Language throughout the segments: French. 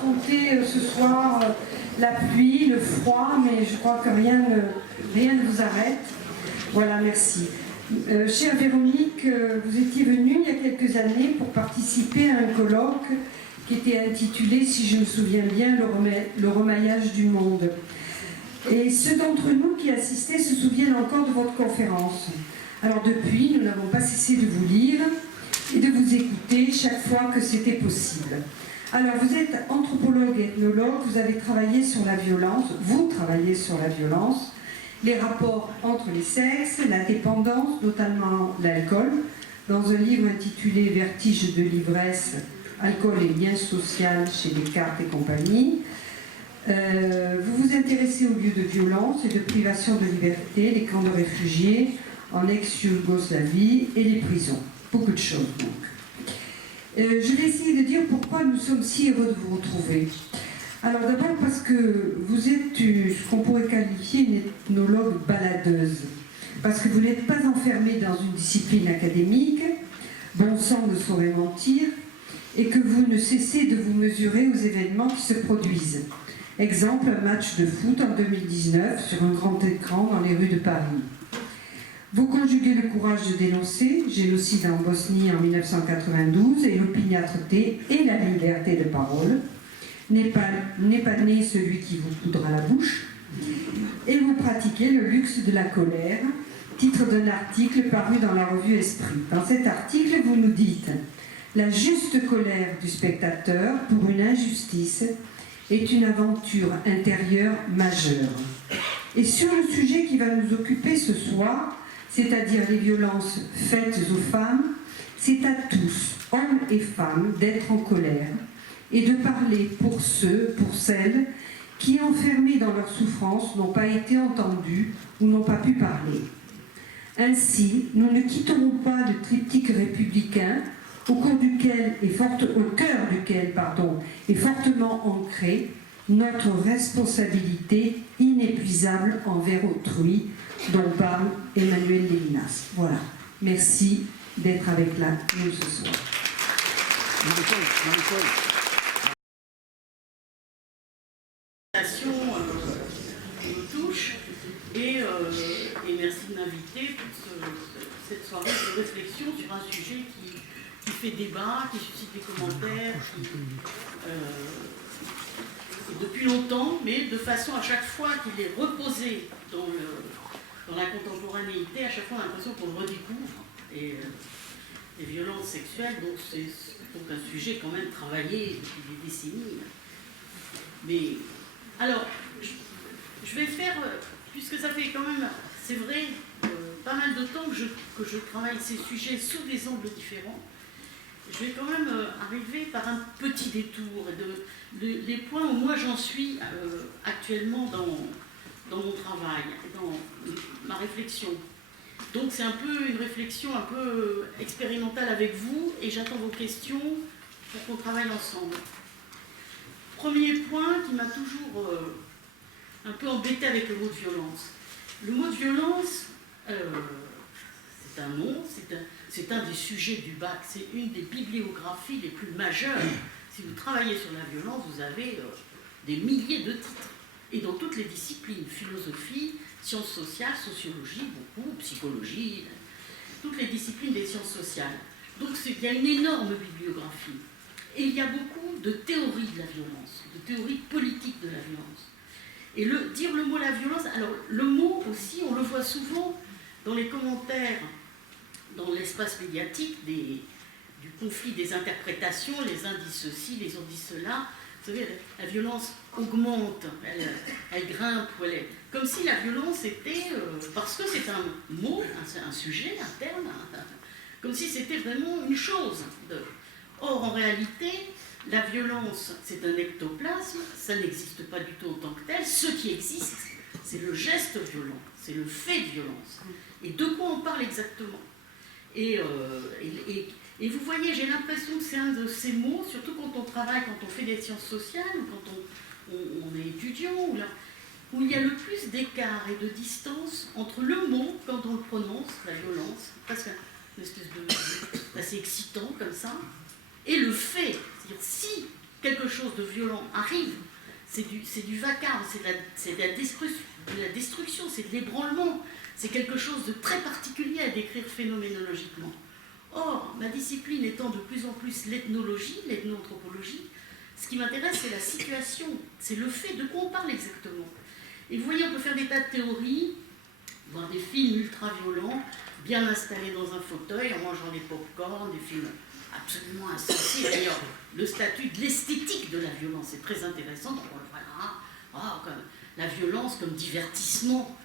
affronter ce soir la pluie, le froid, mais je crois que rien ne vous arrête. Voilà, merci. Chère Véronique, vous étiez venue il y a quelques années pour participer à un colloque qui était intitulé, si je me souviens bien, le remaillage du monde. Et ceux d'entre nous qui assistaient se souviennent encore de votre conférence. Alors depuis, nous n'avons pas cessé de vous lire et de vous écouter chaque fois que c'était possible. Alors vous êtes anthropologue et ethnologue, vous avez travaillé sur la violence, vous travaillez sur la violence, les rapports entre les sexes, la dépendance, notamment l'alcool, dans un livre intitulé « Vertige de l'ivresse, alcool et lien social » chez Descartes et compagnie. Vous vous intéressez aux lieux de violence et de privation de liberté, les camps de réfugiés en ex-Yougoslavie et les prisons. Beaucoup de choses donc. Je vais essayer de dire pourquoi nous sommes si heureux de vous retrouver. Alors d'abord parce que vous êtes ce qu'on pourrait qualifier une ethnologue baladeuse, parce que vous n'êtes pas enfermée dans une discipline académique, bon sang ne saurait mentir, et que vous ne cessez de vous mesurer aux événements qui se produisent. Exemple, un match de foot en 2019 sur un grand écran dans les rues de Paris. Vous conjuguez le courage de dénoncer, génocide en Bosnie en 1992, et l'opiniâtreté et la liberté de parole. N'est pas né celui qui vous poudra la bouche. Et vous pratiquez le luxe de la colère, titre d'un article paru dans la revue Esprit. Dans cet article, vous nous dites « La juste colère du spectateur pour une injustice est une aventure intérieure majeure. » Et sur le sujet qui va nous occuper ce soir, c'est-à-dire les violences faites aux femmes, c'est à tous, hommes et femmes, d'être en colère et de parler pour ceux, pour celles qui, enfermés dans leur souffrance, n'ont pas été entendus ou n'ont pas pu parler. Ainsi, nous ne quitterons pas le triptyque républicain au cœur duquel est fortement ancrée notre responsabilité inépuisable envers autrui, dont parle Emmanuel Lévinas. Voilà. Merci d'être avec nous ce soir. Me touche et merci de m'inviter pour cette soirée de réflexion sur un sujet qui fait débat, qui suscite des commentaires, depuis longtemps, mais de façon à chaque fois qu'il est reposé dans la contemporanéité, à chaque fois on a l'impression qu'on le redécouvre. Et les violences sexuelles, donc c'est donc un sujet quand même travaillé depuis des décennies. Mais alors, je vais faire, puisque ça fait quand même, c'est vrai, pas mal de temps que je travaille ces sujets sous des angles différents, je vais quand même arriver par un petit détour les points où moi j'en suis actuellement dans mon travail, dans ma réflexion. Donc c'est un peu une réflexion un peu expérimentale avec vous et j'attends vos questions pour qu'on travaille ensemble. Premier point qui m'a toujours un peu embêté avec le mot de violence. Le mot de violence, c'est un nom, c'est un des sujets du bac, c'est une des bibliographies les plus majeures. Si vous travaillez sur la violence, vous avez des milliers de titres. Et dans toutes les disciplines, philosophie, sciences sociales, sociologie, beaucoup, psychologie, toutes les disciplines des sciences sociales. Donc il y a une énorme bibliographie. Et il y a beaucoup de théories de la violence, de théories politiques de la violence. Et dire le mot la violence, alors le mot aussi, on le voit souvent dans les commentaires, dans l'espace médiatique du conflit des interprétations, les uns disent ceci, les autres disent cela. Vous savez, la violence augmente, elle grimpe, comme si la violence était, parce que c'est un mot, un sujet, un terme, comme si c'était vraiment une chose. Or, en réalité, la violence, c'est un ectoplasme, ça n'existe pas du tout en tant que tel. Ce qui existe, c'est le geste violent, c'est le fait de violence. Et de quoi on parle exactement ? Et vous voyez, j'ai l'impression que c'est un de ces mots, surtout quand on travaille, quand on fait des sciences sociales, ou quand on est étudiant, où il y a le plus d'écart et de distance entre le mot, quand on le prononce, la violence, parce qu'une espèce de assez excitant comme ça, et le fait. C'est-à-dire, si quelque chose de violent arrive, c'est du vacarme, c'est de la destruction, c'est de l'ébranlement, c'est quelque chose de très particulier à décrire phénoménologiquement. Or, ma discipline étant de plus en plus l'ethnologie, l'ethnoanthropologie, ce qui m'intéresse, c'est la situation, c'est le fait, de quoi on parle exactement. Et vous voyez, on peut faire des tas de théories, voir des films ultra-violents, bien installés dans un fauteuil, en mangeant des pop-corn, des films absolument insensés. D'ailleurs, le statut de l'esthétique de la violence est très intéressant. Donc, voilà, comme la violence comme divertissement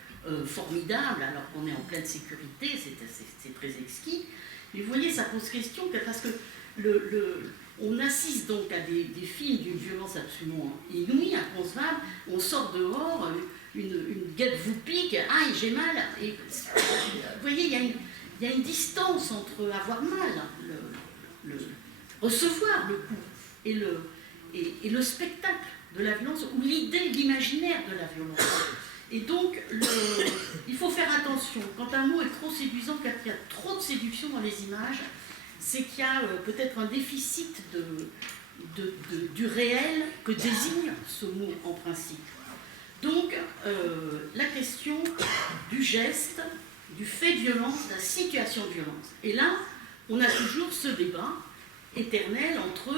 formidable, alors qu'on est en pleine sécurité, c'est très exquis. Mais vous voyez, ça pose question, parce que on assiste donc à des films d'une violence absolument inouïe, inconcevable. On sort dehors, une guêpe vous pique, aïe, j'ai mal. Et, vous voyez, il y a une distance entre avoir mal, recevoir le coup, et le spectacle de la violence, ou l'idée, l'imaginaire de la violence. Et donc, il faut faire attention. Quand un mot est trop séduisant, quand il y a trop de séduction dans les images, c'est qu'il y a peut-être un déficit du réel que désigne ce mot en principe. Donc, la question du geste, du fait de violence, de la situation de violence. Et là, on a toujours ce débat éternel entre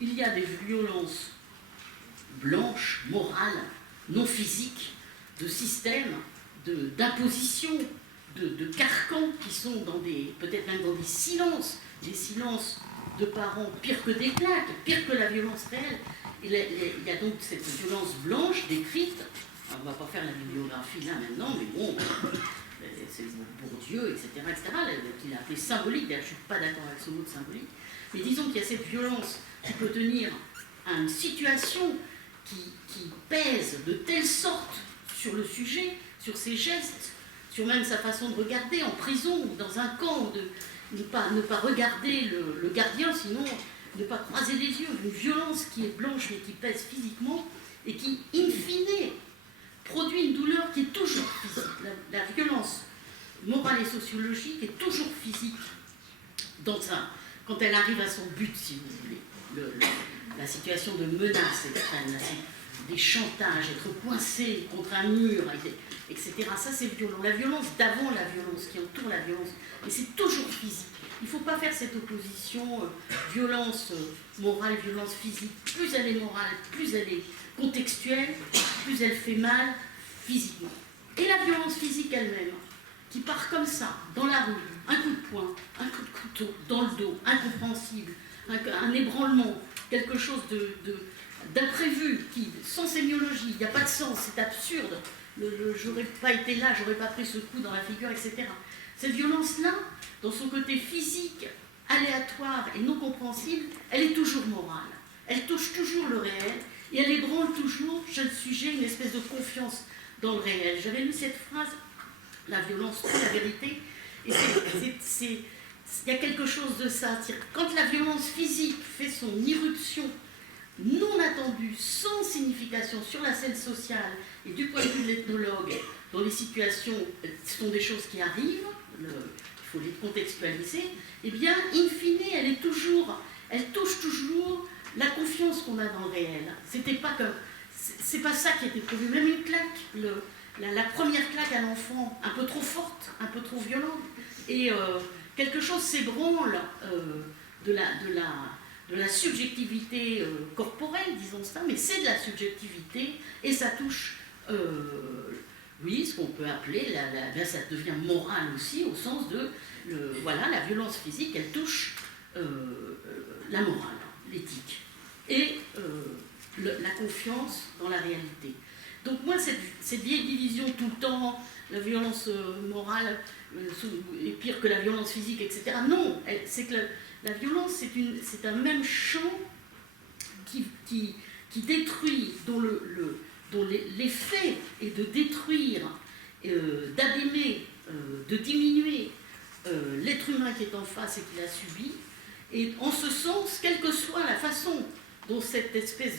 il y a des violences blanches, morales, non physiques, de systèmes, d'imposition, de carcans qui sont peut-être même dans des silences de parents pire que des claques, pire que la violence réelle. Il y a donc cette violence blanche décrite. Alors, on ne va pas faire la bibliographie là maintenant, mais bon, c'est Bourdieu, etc., qu'il a appelé symbolique. D'ailleurs, je ne suis pas d'accord avec ce mot de symbolique. Mais disons qu'il y a cette violence qui peut tenir à une situation qui pèse de telle sorte sur le sujet, sur ses gestes, sur même sa façon de regarder en prison ou dans un camp, de ne pas regarder le gardien, sinon ne pas croiser les yeux. Une violence qui est blanche mais qui pèse physiquement et qui, in fine, produit une douleur qui est toujours physique. La violence morale et sociologique est toujours physique quand elle arrive à son but, si vous voulez. La situation de menace extrême, des chantages, être coincé contre un mur, etc. Ça, c'est violent. La violence d'avant la violence, qui entoure la violence, mais c'est toujours physique. Il ne faut pas faire cette opposition violence morale, violence physique. Plus elle est morale, plus elle est contextuelle, plus elle fait mal physiquement. Et la violence physique elle-même, qui part comme ça, dans la rue, un coup de poing, un coup de couteau, dans le dos, incompréhensible, un ébranlement, quelque chose d'imprévu, qui, sans sémiologie, il n'y a pas de sens, c'est absurde, j'aurais pas été là, j'aurais pas pris ce coup dans la figure, etc. Cette violence-là, dans son côté physique, aléatoire et non compréhensible, elle est toujours morale. Elle touche toujours le réel, et elle ébranle toujours chez le sujet une espèce de confiance dans le réel. J'avais lu cette phrase, la violence pour la vérité, et il y a quelque chose de ça. Quand la violence physique fait son irruption non attendue, sans signification sur la scène sociale et du point de vue de l'ethnologue, dans les situations, ce sont des choses qui arrivent, il faut les contextualiser, eh bien, in fine, elle touche toujours la confiance qu'on a dans le réel. C'est pas ça qui était prévu. Même une claque, la première claque à l'enfant, un peu trop forte, un peu trop violente, et quelque chose s'ébranle de la subjectivité corporelle, disons ça, mais c'est de la subjectivité, et ça touche, oui, ce qu'on peut appeler, ça devient moral aussi, au sens de, la violence physique, elle touche la morale, l'éthique, et la confiance dans la réalité. Donc moi, cette vieille division tout le temps, la violence morale est pire que la violence physique, etc. Non, c'est que la violence, c'est un même champ qui détruit, dont l'effet est de détruire, d'abîmer, de diminuer l'être humain qui est en face et qui l'a subi. Et en ce sens, quelle que soit la façon dont cette espèce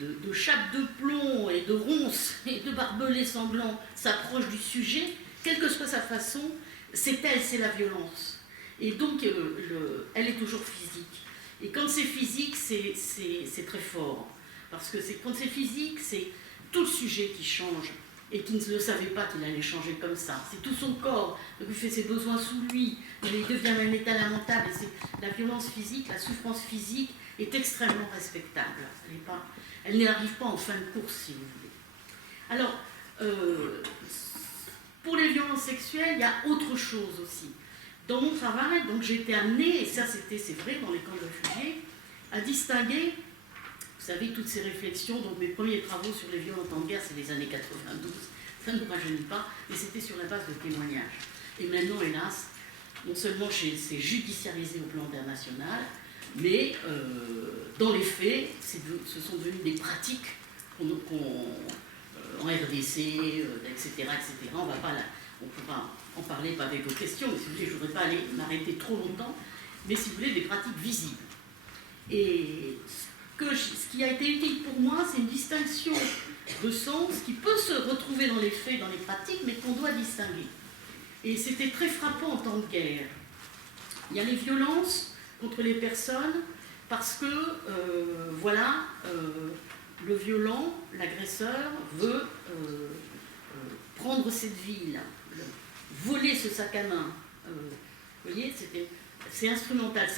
de chape de plomb et de ronces et de barbelés sanglants s'approche du sujet, quelle que soit sa façon, c'est la violence. Et donc, elle est toujours physique. Et quand c'est physique, c'est très fort. Parce que quand c'est physique, c'est tout le sujet qui change. Et qui ne le savait pas qu'il allait changer comme ça. C'est tout son corps, donc il fait ses besoins sous lui, il devient même état lamentable. Et la violence physique, la souffrance physique est extrêmement respectable. Elle n'arrive pas en fin de course, si vous voulez. Alors, pour les violences sexuelles, il y a autre chose aussi. Dans mon travail, donc j'ai été amenée, et ça c'est vrai dans les camps de réfugiés, à distinguer. Vous savez, toutes ces réflexions, donc mes premiers travaux sur les viols en temps de guerre, c'est les années 92, ça ne nous rajeunit pas, mais c'était sur la base de témoignages. Et maintenant, hélas, non seulement c'est judiciarisé au plan international, mais dans les faits, ce sont devenus des pratiques en RDC, etc. On pourra en parler pas avec vos questions, mais si vous voulez, je ne voudrais pas m'arrêter trop longtemps, mais si vous voulez, des pratiques visibles. Et ce qui a été utile pour moi, c'est une distinction de sens qui peut se retrouver dans les faits, dans les pratiques, mais qu'on doit distinguer. Et c'était très frappant en temps de guerre. Il y a les violences contre les personnes parce que, le violent, l'agresseur, veut prendre cette ville, voler ce sac à main. Vous voyez, c'est instrumental.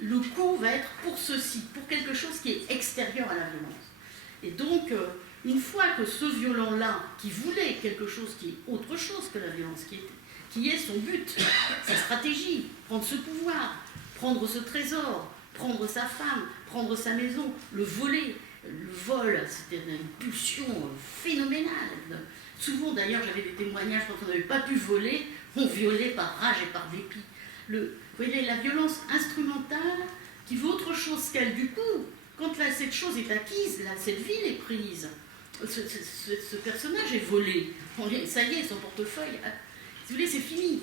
Le coup va être pour ceci, pour quelque chose qui est extérieur à la violence. Et donc, une fois que ce violent-là, qui voulait quelque chose qui est autre chose que la violence, qui est son but, sa stratégie, prendre ce pouvoir, prendre ce trésor, prendre sa femme, prendre sa maison, le voler, le vol, c'était une pulsion phénoménale. Souvent, d'ailleurs, j'avais des témoignages quand on n'avait pas pu voler, on violait par rage et par dépit. Vous voyez, la violence instrumentale qui veut autre chose qu'elle. Du coup, quand cette chose est acquise, cette ville est prise, ce personnage est volé, ça y est, son portefeuille, si vous voulez, c'est fini.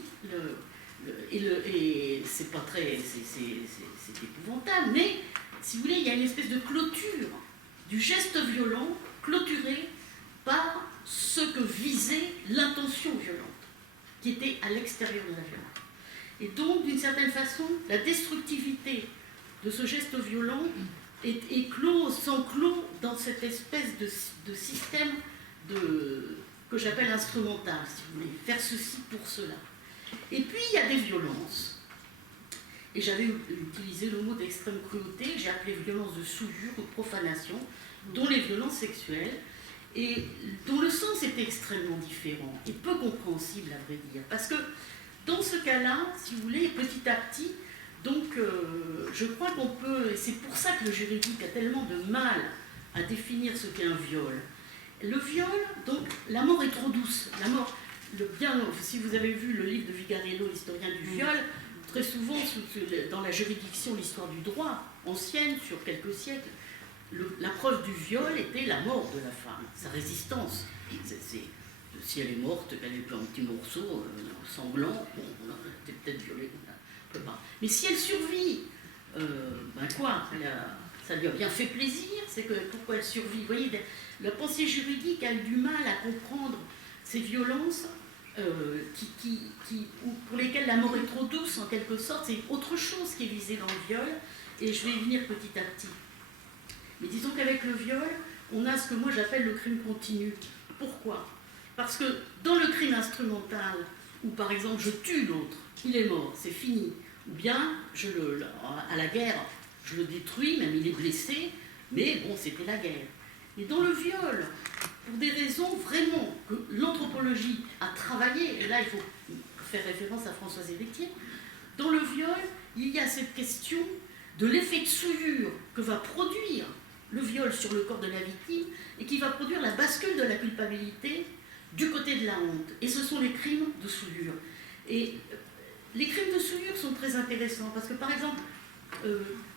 Et c'est pas très, c'est épouvantable, mais si vous voulez, il y a une espèce de clôture du geste violent, clôturé par ce que visait l'intention violente, qui était à l'extérieur de la violence. Et donc, d'une certaine façon, la destructivité de ce geste violent est close, s'enclôt dans cette espèce de système que j'appelle instrumental, si vous voulez, faire ceci pour cela. Et puis, il y a des violences. Et j'avais utilisé le mot d'extrême cruauté, j'ai appelé violence de souillure ou de profanation, dont les violences sexuelles, et dont le sens est extrêmement différent et peu compréhensible, à vrai dire. Parce que dans ce cas-là, si vous voulez, petit à petit, donc je crois qu'on peut, et c'est pour ça que le juridique a tellement de mal à définir ce qu'est un viol. Le viol, donc, la mort est trop douce. La mort, si vous avez vu le livre de Vigarello, l'historien du viol, très souvent, dans la juridiction, l'histoire du droit ancienne, sur quelques siècles, la preuve du viol était la mort de la femme, sa résistance. Si elle est morte, qu'elle est plus en petits morceaux, sanglants, bon, on a peut-être violé, on ne peut pas. Mais si elle survit, ça lui a bien fait plaisir, c'est que pourquoi elle survit. Vous voyez, la pensée juridique a eu du mal à comprendre ces violences pour lesquelles la mort est trop douce, en quelque sorte. C'est autre chose qui est visée dans le viol, et je vais y venir petit à petit. Mais disons qu'avec le viol, on a ce que moi j'appelle le crime continu. Pourquoi ? Parce que dans le crime instrumental, où par exemple je tue l'autre, il est mort, c'est fini, ou bien à la guerre, je le détruis, même il est blessé, mais bon, c'était la guerre. Mais dans le viol, pour des raisons vraiment que l'anthropologie a travaillé, et là il faut faire référence à Françoise Hébétier, dans le viol, il y a cette question de l'effet de souillure que va produire le viol sur le corps de la victime et qui va produire la bascule de la culpabilité du côté de la honte. Et ce sont les crimes de souillure. Et les crimes de souillure sont très intéressants parce que, par exemple,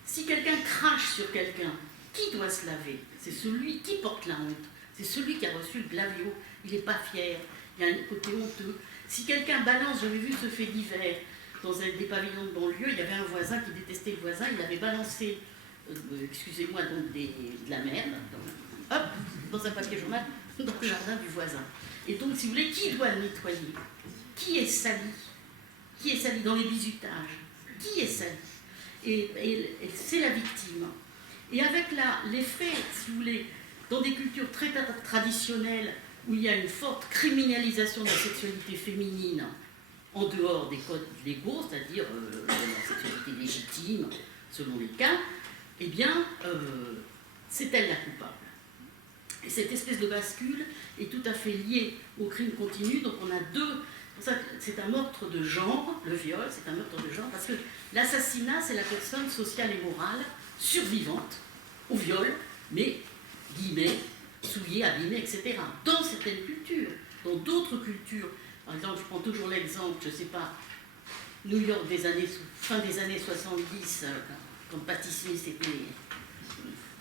si quelqu'un crache sur quelqu'un, qui doit se laver? C'est celui qui porte la honte. C'est celui qui a reçu le glavio. Il n'est pas fier. Il y a un côté honteux. Si quelqu'un balance, j'avais vu ce fait divers dans des pavillons de banlieue, il y avait un voisin qui détestait le voisin, il avait balancé, excusez-moi, donc de la merde, dans un papier journal, dans le jardin du voisin. Et donc, si vous voulez, qui doit le nettoyer? Qui est sali? Qui est sali dans les bizutages? Qui est sali? et c'est la victime. Et avec l'effet, si vous voulez, dans des cultures très traditionnelles, où il y a une forte criminalisation de la sexualité féminine, en dehors des codes légaux, c'est-à-dire la sexualité légitime, selon les cas, eh bien, c'est elle la coupable. Et cette espèce de bascule est tout à fait liée au crime continu. Donc on a deux. C'est un meurtre de genre, le viol, c'est un meurtre de genre, parce que l'assassinat, c'est la personne sociale et morale survivante au viol, mais, guillemets, souillée, abîmée, etc. Dans certaines cultures, dans d'autres cultures. Par exemple, je prends toujours l'exemple, je ne sais pas, New York fin des années 70, quand Patti Smith était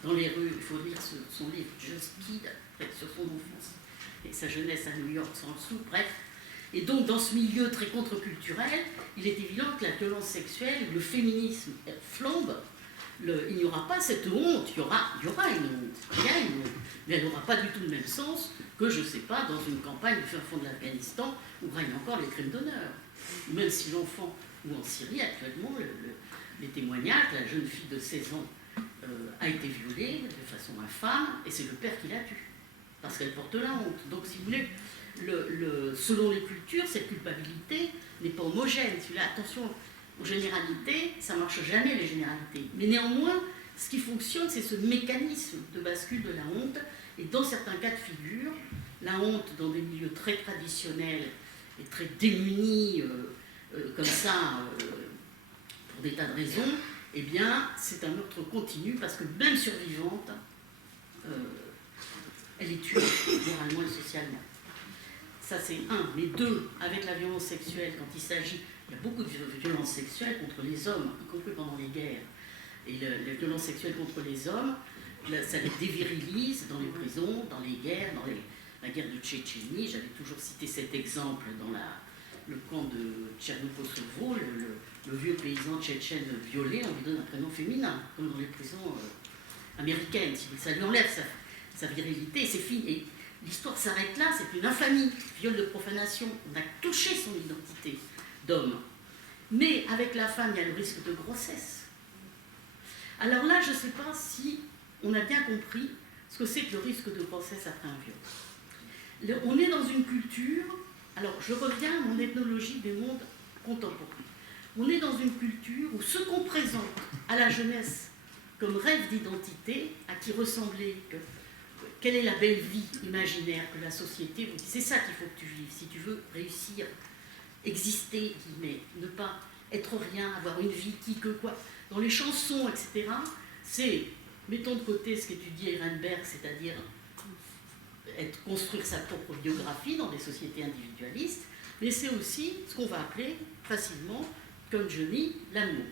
dans les rues, il faut lire son livre Just Kid, sur son enfance et sa jeunesse à New York sans le sou, bref. Et donc dans ce milieu très contre-culturel, il est évident que la violence sexuelle, le féminisme flambe. Il n'y aura pas cette honte, il y aura une honte, il y a une honte, mais elle n'aura pas du tout le même sens que, je ne sais pas, dans une campagne du fin fond de l'Afghanistan où règnent encore les crimes d'honneur. Même si l'enfant, ou en Syrie actuellement, les témoignages, la jeune fille de 16 ans a été violée de façon infâme, et c'est le père qui la tue, parce qu'elle porte la honte. Donc si vous voulez, selon les cultures, cette culpabilité n'est pas homogène. Si vous voulez, attention aux généralités, ça ne marche jamais les généralités. Mais néanmoins, ce qui fonctionne, c'est ce mécanisme de bascule de la honte, et dans certains cas de figure, la honte dans des milieux très traditionnels et très démunis, comme ça, pour des tas de raisons, eh bien, c'est un meurtre continu, parce que même survivante, elle est tuée, moralement et socialement. Ça, c'est un. Mais deux, avec la violence sexuelle, quand il s'agit... Il y a beaucoup de violences sexuelles contre les hommes, y compris pendant les guerres. Et la violence sexuelle contre les hommes, ça les dévirilise dans les prisons, dans les guerres, dans la guerre de Tchétchénie. J'avais toujours cité cet exemple dans le camp de Tchernoposovo, le vieux paysan tchétchène violé, on lui donne un prénom féminin, comme dans les prisons américaines. Ça lui enlève sa virilité, et c'est fini. Et l'histoire s'arrête là, c'est une infamie, viol de profanation. On a touché son identité d'homme. Mais avec la femme, il y a le risque de grossesse. Alors là, je ne sais pas si on a bien compris ce que c'est que le risque de grossesse après un viol. On est dans une culture, alors je reviens à mon ethnologie des mondes contemporains. On est dans une culture où ce qu'on présente à la jeunesse comme rêve d'identité, à qui ressembler, quelle est la belle vie imaginaire que la société vous dit, c'est ça qu'il faut que tu vives, si tu veux réussir, exister, mais ne pas être rien, avoir une vie qui que quoi. Dans les chansons, etc., c'est, mettons de côté ce qu'étudie Ehrenberg, c'est-à-dire construire sa propre biographie dans des sociétés individualistes, mais c'est aussi ce qu'on va appeler facilement, comme je dis, l'amour.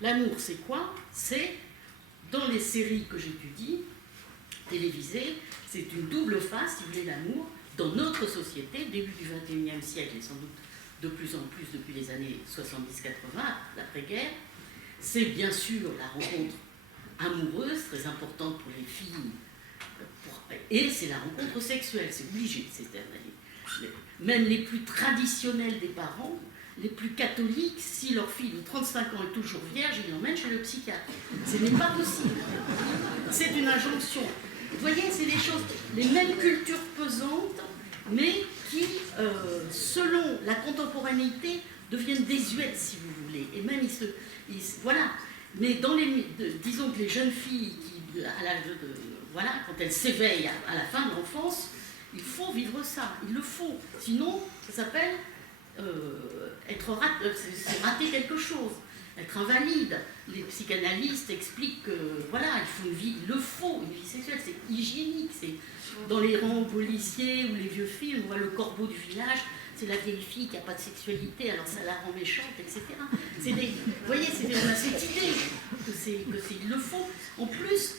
L'amour, c'est quoi? C'est, dans les séries que j'étudie, télévisées, c'est une double face, si vous voulez, l'amour, dans notre société, début du XXIe siècle, et sans doute de plus en plus depuis les années 70-80, l'après-guerre, c'est bien sûr la rencontre amoureuse, très importante pour les filles, et c'est la rencontre sexuelle, c'est obligé, même les plus traditionnels des parents, les plus catholiques, si leur fille de 35 ans est toujours vierge, ils l'emmènent chez le psychiatre. Ce n'est pas possible. C'est une injonction. Vous voyez, c'est des choses, les mêmes cultures pesantes, mais qui, selon la contemporanéité, deviennent désuètes, si vous voulez. Et même, voilà. Mais disons que les jeunes filles, à l'âge voilà, quand elles s'éveillent à la fin de l'enfance, il faut vivre ça, il le faut. Sinon, ça s'appelle c'est rater quelque chose, être invalide. Les psychanalystes expliquent que, voilà, il faut une vie, il le faut, une vie sexuelle, c'est hygiénique. C'est dans les rangs policiers ou les vieux films, on voit le corbeau du village, c'est la vieille fille qui n'a pas de sexualité, alors ça la rend méchante, etc. Vous voyez, on a cette idée il le faut. En plus,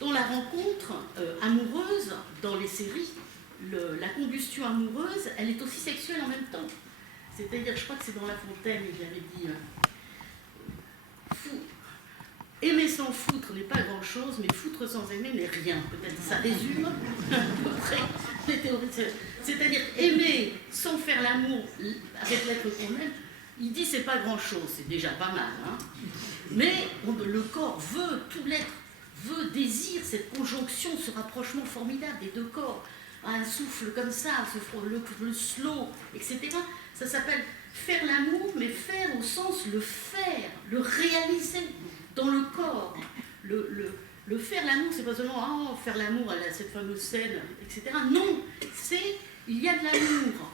dans la rencontre amoureuse, dans les séries, la combustion amoureuse, elle est aussi sexuelle en même temps. C'est-à-dire, je crois que c'est dans La Fontaine, il avait dit aimer sans foutre n'est pas grand-chose, mais foutre sans aimer n'est rien. Peut-être ça résume à peu près les théories. C'est-à-dire aimer sans faire l'amour avec l'être qu'on aime, Il dit c'est pas grand-chose, c'est déjà pas mal. Hein. Mais le corps veut, tout l'être veut, désire cette conjonction, ce rapprochement formidable des deux corps. Un souffle comme ça, le slow, etc. Ça s'appelle faire l'amour, mais faire au sens le faire, le réaliser dans le corps. Le faire l'amour, c'est pas seulement faire l'amour à cette fameuse scène, etc. Non, c'est il y a de l'amour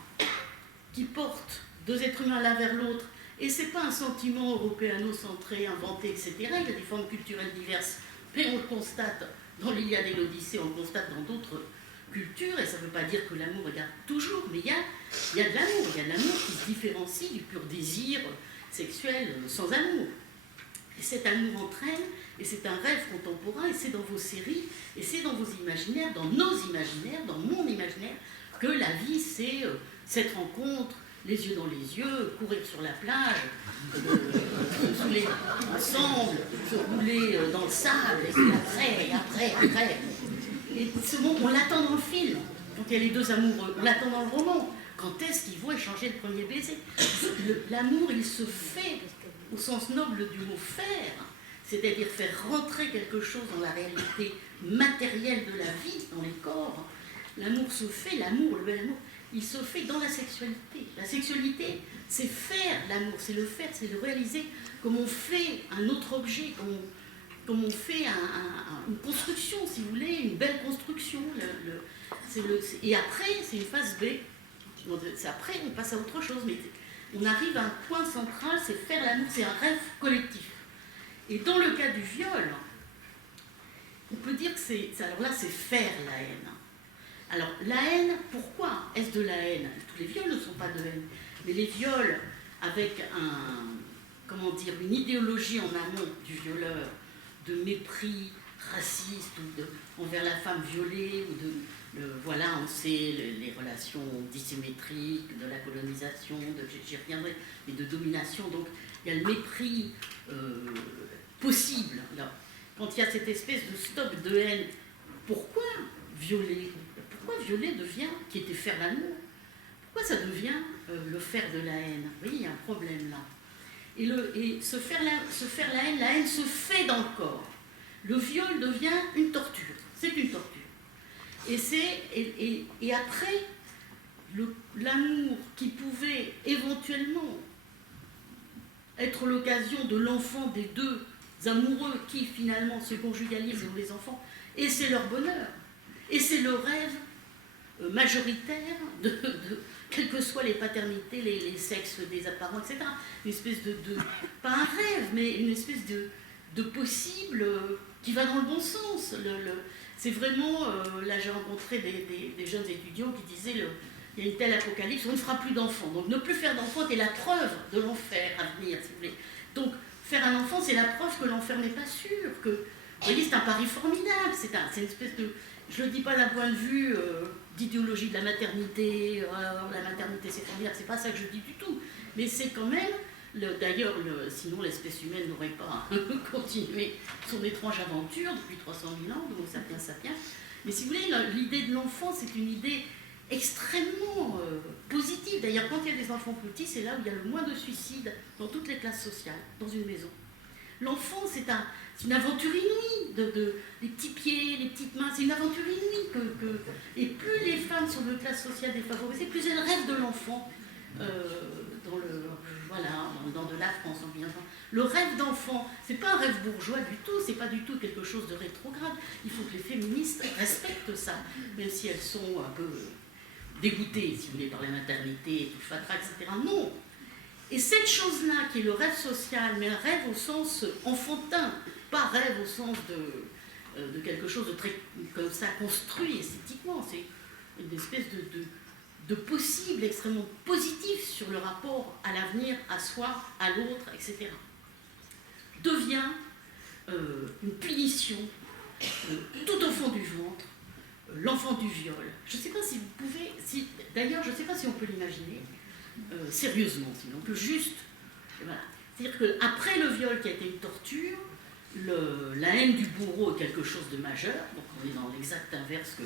qui porte deux êtres humains l'un vers l'autre. Et c'est pas un sentiment européano-centré, inventé, etc. Il y a des formes culturelles diverses, mais on le constate dans l'Iliade et l'Odyssée, on le constate dans d'autres cultures, et ça ne veut pas dire que l'amour regarde toujours, mais il y a de l'amour, il y a de l'amour qui se différencie du pur désir sexuel sans amour. Et cet amour entraîne, et c'est un rêve contemporain, et c'est dans vos séries, et c'est dans vos imaginaires, dans nos imaginaires, dans mon imaginaire, que la vie, c'est cette rencontre, les yeux dans les yeux, courir sur la plage, se saouler ensemble, se rouler dans le sable, et puis après. Et ce moment, on l'attend dans le film, quand il y a les deux amoureux, on l'attend dans le roman. Quand est-ce qu'ils vont échanger le premier baiser? L'amour, il se fait, au sens noble du mot faire, c'est-à-dire faire rentrer quelque chose dans la réalité matérielle de la vie, dans les corps. L'amour se fait, l'amour, le bel amour, il se fait dans la sexualité. La sexualité, c'est faire l'amour, c'est le faire, c'est le réaliser comme on fait un autre objet, comme on fait une construction, si vous voulez, une belle construction. Et après, c'est une phase B. Après, on passe à autre chose, mais on arrive à un point central, c'est faire l'amour, c'est un rêve collectif. Et dans le cas du viol, on peut dire que alors là, c'est faire la haine. Alors, la haine, pourquoi est-ce de la haine? Tous les viols ne sont pas de haine, mais les viols avec une idéologie en amont du violeur, de mépris raciste ou envers la femme violée, ou on sait les relations dissymétriques, de la colonisation, j'y reviendrai, mais de domination. Donc, il y a le mépris possible. Alors, quand il y a cette espèce de stock de haine, pourquoi violer devient, qui était faire l'amour, pourquoi ça devient le faire de la haine? Vous voyez, il y a un problème là. Et se faire la haine se fait dans le corps. Le viol devient une torture. C'est une torture. Et après, l'amour qui pouvait éventuellement être l'occasion de l'enfant des deux amoureux qui finalement se conjugalisent et ont des enfants, et c'est leur bonheur. Et c'est le rêve majoritaire de quelles que soient les paternités, les sexes des apparents, etc. Une espèce pas un rêve, mais une espèce de possible qui va dans le bon sens. C'est vraiment, là j'ai rencontré des jeunes étudiants qui disaient il y a une telle apocalypse, on ne fera plus d'enfants. Donc ne plus faire d'enfants est la preuve de l'enfer à venir, si vous voulez. Donc faire un enfant, c'est la preuve que l'enfer n'est pas sûr. Vous voyez, c'est un pari formidable, c'est une espèce de... Je ne le dis pas d'un point de vue d'idéologie de la maternité, la maternité c'est formidable, c'est pas ça que je dis du tout, mais c'est quand même, d'ailleurs, sinon l'espèce humaine n'aurait pas continué son étrange aventure depuis 300 000 ans, donc sapiens. Mais si vous voulez, l'idée de l'enfant, c'est une idée extrêmement positive. D'ailleurs, quand il y a des enfants petits, c'est là où il y a le moins de suicides dans toutes les classes sociales, dans une maison. L'enfant, c'est une aventure inouïe, les petits pieds, les petites mains, c'est une aventure inouïe. Et plus les femmes sont de classe sociale défavorisée, plus elles rêvent de l'enfant dans de la France. Le rêve d'enfant, c'est pas un rêve bourgeois du tout, c'est pas du tout quelque chose de rétrograde. Il faut que les féministes respectent ça, même si elles sont un peu dégoûtées, si vous voulez, par la maternité, tout le fatras, etc. Non. Et cette chose-là, qui est le rêve social, mais un rêve au sens enfantin, pas rêve au sens de quelque chose de très comme ça construit esthétiquement, c'est une espèce de possible extrêmement positif sur le rapport à l'avenir, à soi, à l'autre, etc. Devient une punition tout au fond du ventre, l'enfant du viol. Je ne sais pas si vous pouvez, d'ailleurs je ne sais pas si on peut l'imaginer, sérieusement, sinon que juste, voilà. C'est-à-dire qu'après le viol qui a été une torture, la haine du bourreau est quelque chose de majeur, donc on est dans l'exact inverse que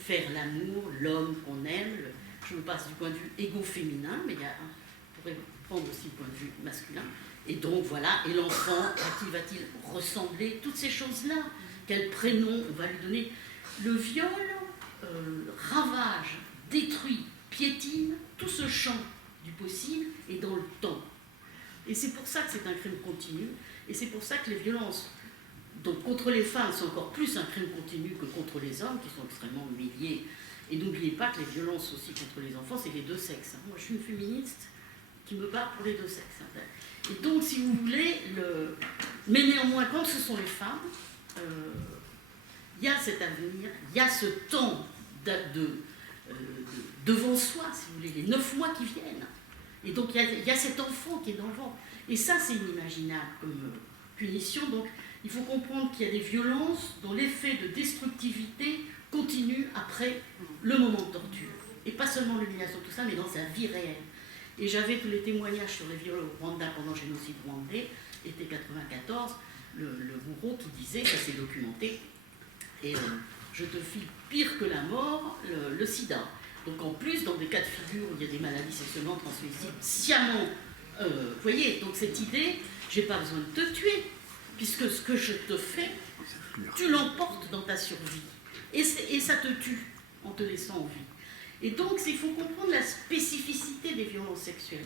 faire l'amour, l'homme qu'on aime, je me passe du point de vue égo-féminin, mais pour pourrait prendre aussi le point de vue masculin. Et donc voilà, et l'enfant, à qui va-t-il ressembler? Toutes ces choses-là, quel prénom on va lui donner? Le viol ravage, détruit, piétine tout ce champ du possible et dans le temps. Et c'est pour ça que c'est un crime continu, et c'est pour ça que les violences donc, contre les femmes, c'est encore plus un crime continu que contre les hommes, qui sont extrêmement humiliés. Et n'oubliez pas que les violences aussi contre les enfants, c'est les deux sexes. Moi, je suis une féministe qui me bat pour les deux sexes. Et donc, si vous voulez, mais néanmoins, quand ce sont les femmes, il y a cet avenir, il y a ce temps devant soi, si vous voulez, les 9 mois qui viennent. Et donc, il y a cet enfant qui est dans le ventre. Et ça, c'est inimaginable comme punition. Donc, il faut comprendre qu'il y a des violences dont l'effet de destructivité continue après le moment de torture. Et pas seulement l'humiliation, tout ça, mais dans sa vie réelle. Et j'avais tous les témoignages sur les viols au Rwanda pendant le génocide rwandais, été 94, le bourreau qui disait, ça s'est documenté, et je te file pire que la mort, le sida. Donc en plus, dans des cas de figure où il y a des maladies sexuellement transmissibles sciemment, vous voyez, donc cette idée, j'ai pas besoin de te tuer, puisque ce que je te fais, tu l'emportes dans ta survie. Et ça te tue en te laissant en vie. Et donc, il faut comprendre la spécificité des violences sexuelles.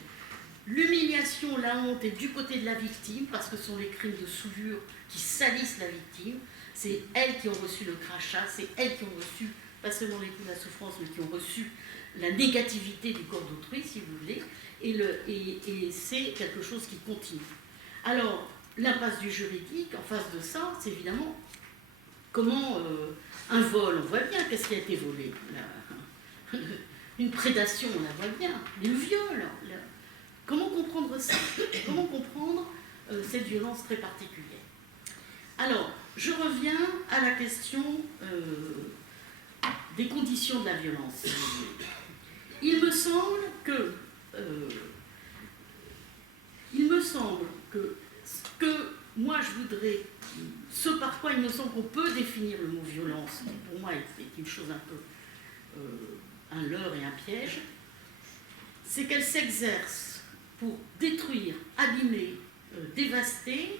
L'humiliation, la honte est du côté de la victime, parce que ce sont les crimes de souillure qui salissent la victime. C'est elles qui ont reçu le crachat, c'est elles qui ont reçu, pas seulement les coups de la souffrance, mais qui ont reçu la négativité du corps d'autrui, si vous voulez. Et c'est quelque chose qui continue. Alors, l'impasse du juridique, en face de ça, c'est évidemment comment un vol, on voit bien qu'est-ce qui a été volé. Une prédation, on la voit bien. Le viol. Comment comprendre ça? Comment comprendre cette violence très particulière? Alors, je reviens à la question des conditions de la violence. Il me semble que ce que moi je voudrais, ce par quoi il me semble qu'on peut définir le mot violence, qui pour moi est une chose un peu un leurre et un piège, c'est qu'elle s'exerce pour détruire, abîmer, dévaster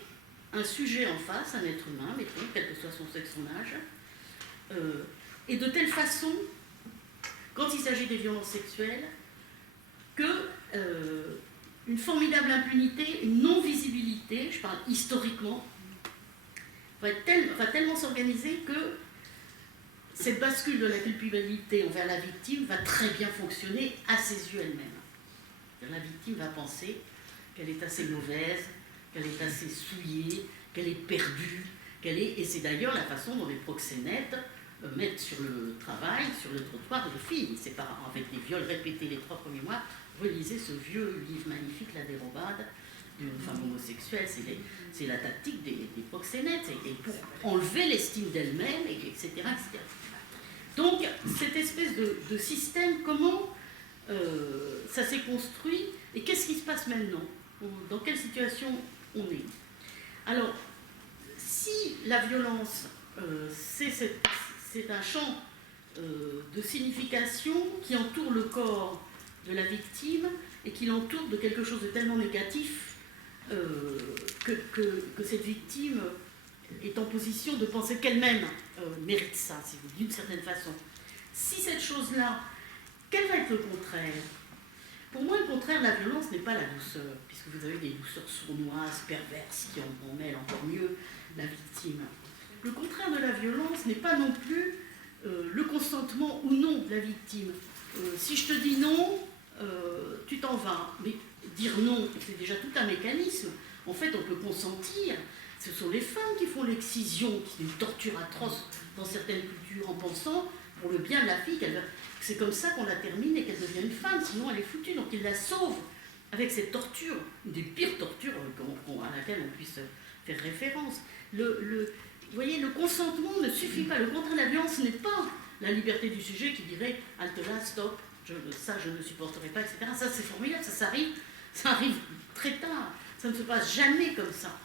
un sujet en face, un être humain, mettons, quel que soit son sexe, son âge, et de telle façon, quand il s'agit des violences sexuelles, que une formidable impunité, une non-visibilité, je parle historiquement, va tellement s'organiser que cette bascule de la culpabilité envers la victime va très bien fonctionner à ses yeux elle-même. La victime va penser qu'elle est assez mauvaise, qu'elle est assez souillée, qu'elle est perdue, et c'est d'ailleurs la façon dont les proxénètes mettent sur le travail, sur le trottoir, les filles. C'est avec des viols répétés les 3 premiers mois. Relisez ce vieux livre magnifique, La dérobade d'une femme homosexuelle. C'est la tactique des proxénètes, et pour enlever l'estime d'elle-même, etc., etc. Donc, cette espèce de système, comment ça s'est construit, et qu'est-ce qui se passe maintenant? Dans quelle situation on est? Alors, si la violence, c'est un champ de signification qui entoure le corps de la victime et qui l'entoure de quelque chose de tellement négatif que cette victime est en position de penser qu'elle-même mérite ça, si vous voulez, d'une certaine façon. Si cette chose-là, quel va être le contraire? Pour moi, le contraire de la violence n'est pas la douceur, puisque vous avez des douceurs sournoises, perverses, qui en mêlent encore mieux la victime. Le contraire de la violence n'est pas non plus le consentement ou non de la victime. Si je te dis non, tu t'en vas. Mais dire non, c'est déjà tout un mécanisme. En fait, on peut consentir. Ce sont les femmes qui font l'excision, qui est une torture atroce dans certaines cultures, en pensant, pour le bien de la fille, c'est comme ça qu'on la termine et qu'elle devient une femme, sinon elle est foutue. Donc il la sauve avec cette torture, une des pires tortures à laquelle on puisse faire référence. Vous voyez, le consentement ne suffit pas. Le contraire de la violence n'est pas la liberté du sujet qui dirait « halte là, stop, ça je ne supporterai pas, etc. » Ça c'est formidable, ça arrive très tard. Ça ne se passe jamais comme ça.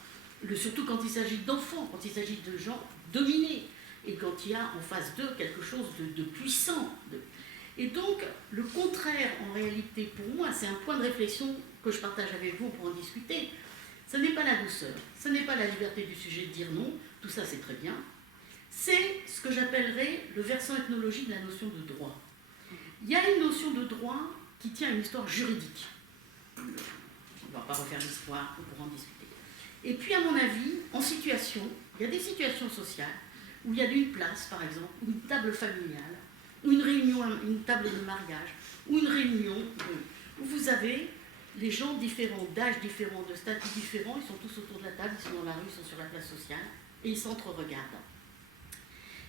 Surtout quand il s'agit d'enfants, quand il s'agit de gens dominés, et quand il y a en face d'eux quelque chose de puissant. Et donc, le contraire, en réalité, pour moi, c'est un point de réflexion que je partage avec vous pour en discuter. Ce n'est pas la douceur, ce n'est pas la liberté du sujet de dire non, tout ça c'est très bien. C'est ce que j'appellerais le versant ethnologique de la notion de droit. Il y a une notion de droit qui tient à une histoire juridique. On ne va pas refaire l'histoire, on pourra en discuter. Et puis, à mon avis, en situation, il y a des situations sociales où il y a une place, par exemple, ou une table familiale, ou une réunion, une table de mariage, ou une réunion où vous avez les gens différents, d'âge différents, de statut différents, ils sont tous autour de la table, ils sont dans la rue, ils sont sur la place sociale, et ils s'entre-regardent.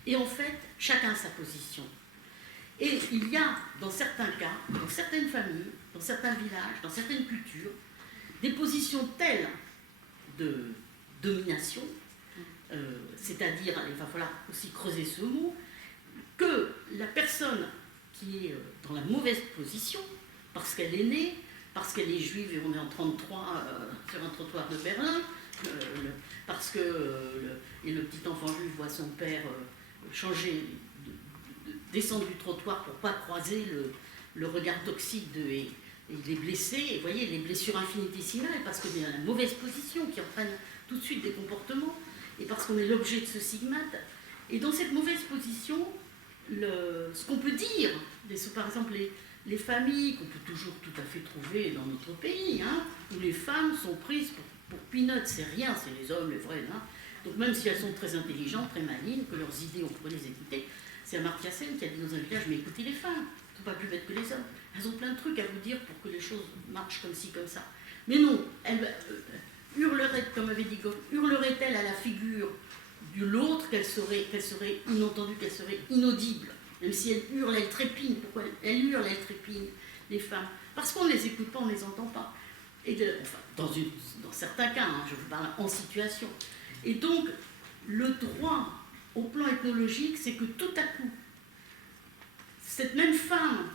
Et en fait, chacun a sa position. Et il y a, dans certains cas, dans certaines familles, dans certains villages, dans certaines cultures, des positions telles de domination, c'est-à-dire, il va falloir aussi creuser ce mot, que la personne qui est dans la mauvaise position, parce qu'elle est née, parce qu'elle est juive et on est en 1933 sur un trottoir de Berlin, parce que le petit enfant juif voit son père changer, descendre du trottoir pour ne pas croiser le regard toxique et il est blessé, et vous voyez, les blessures infinitésimales, parce qu'on est dans la mauvaise position qui entraîne tout de suite des comportements, et parce qu'on est l'objet de ce stigmate. Et dans cette mauvaise position, ce qu'on peut dire, par exemple les familles qu'on peut toujours tout à fait trouver dans notre pays, hein, où les femmes sont prises pour peanuts, c'est rien, c'est les hommes, les vrais. Hein. Donc même si elles sont très intelligentes, très malignes, que leurs idées, on pourrait les écouter, c'est Amartya Sen qui a dit dans un village, mais écoutez les femmes, elles ne sont pas plus bêtes que les hommes. Elles ont plein de trucs à vous dire pour que les choses marchent comme ci, comme ça. Mais non, elles hurleraient, comme avait dit Goff, hurleraient-elles à la figure de l'autre qu'elle serait inentendue, qu'elle serait inaudible. Même si elles hurlent, elles trépignent. Pourquoi elles hurlent, elles trépignent, les femmes? Parce qu'on ne les écoute pas, on ne les entend pas. Et dans certains cas, hein, je vous parle en situation. Et donc, le droit, au plan ethnologique, c'est que tout à coup, cette même femme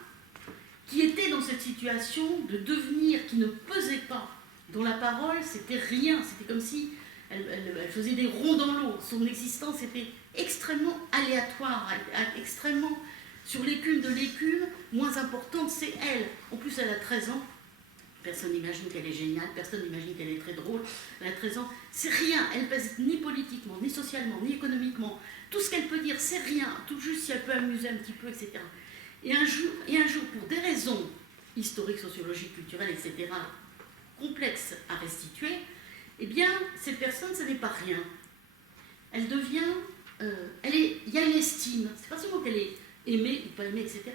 qui était dans cette situation de devenir, qui ne pesait pas, dont la parole, c'était rien, c'était comme si elle faisait des ronds dans l'eau. Son existence était extrêmement aléatoire, extrêmement sur l'écume de l'écume, moins importante, c'est elle. En plus, elle a 13 ans. Personne n'imagine qu'elle est géniale, personne n'imagine qu'elle est très drôle. Elle a 13 ans. C'est rien. Elle pèse ni politiquement, ni socialement, ni économiquement. Tout ce qu'elle peut dire, c'est rien. Tout juste si elle peut amuser un petit peu, etc. Et un jour, pour des raisons historiques, sociologiques, culturelles, etc., complexes à restituer, eh bien, cette personne, ce n'est pas rien. Elle devient... il y a une estime. C'est pas seulement qu'elle est aimée ou pas aimée, etc.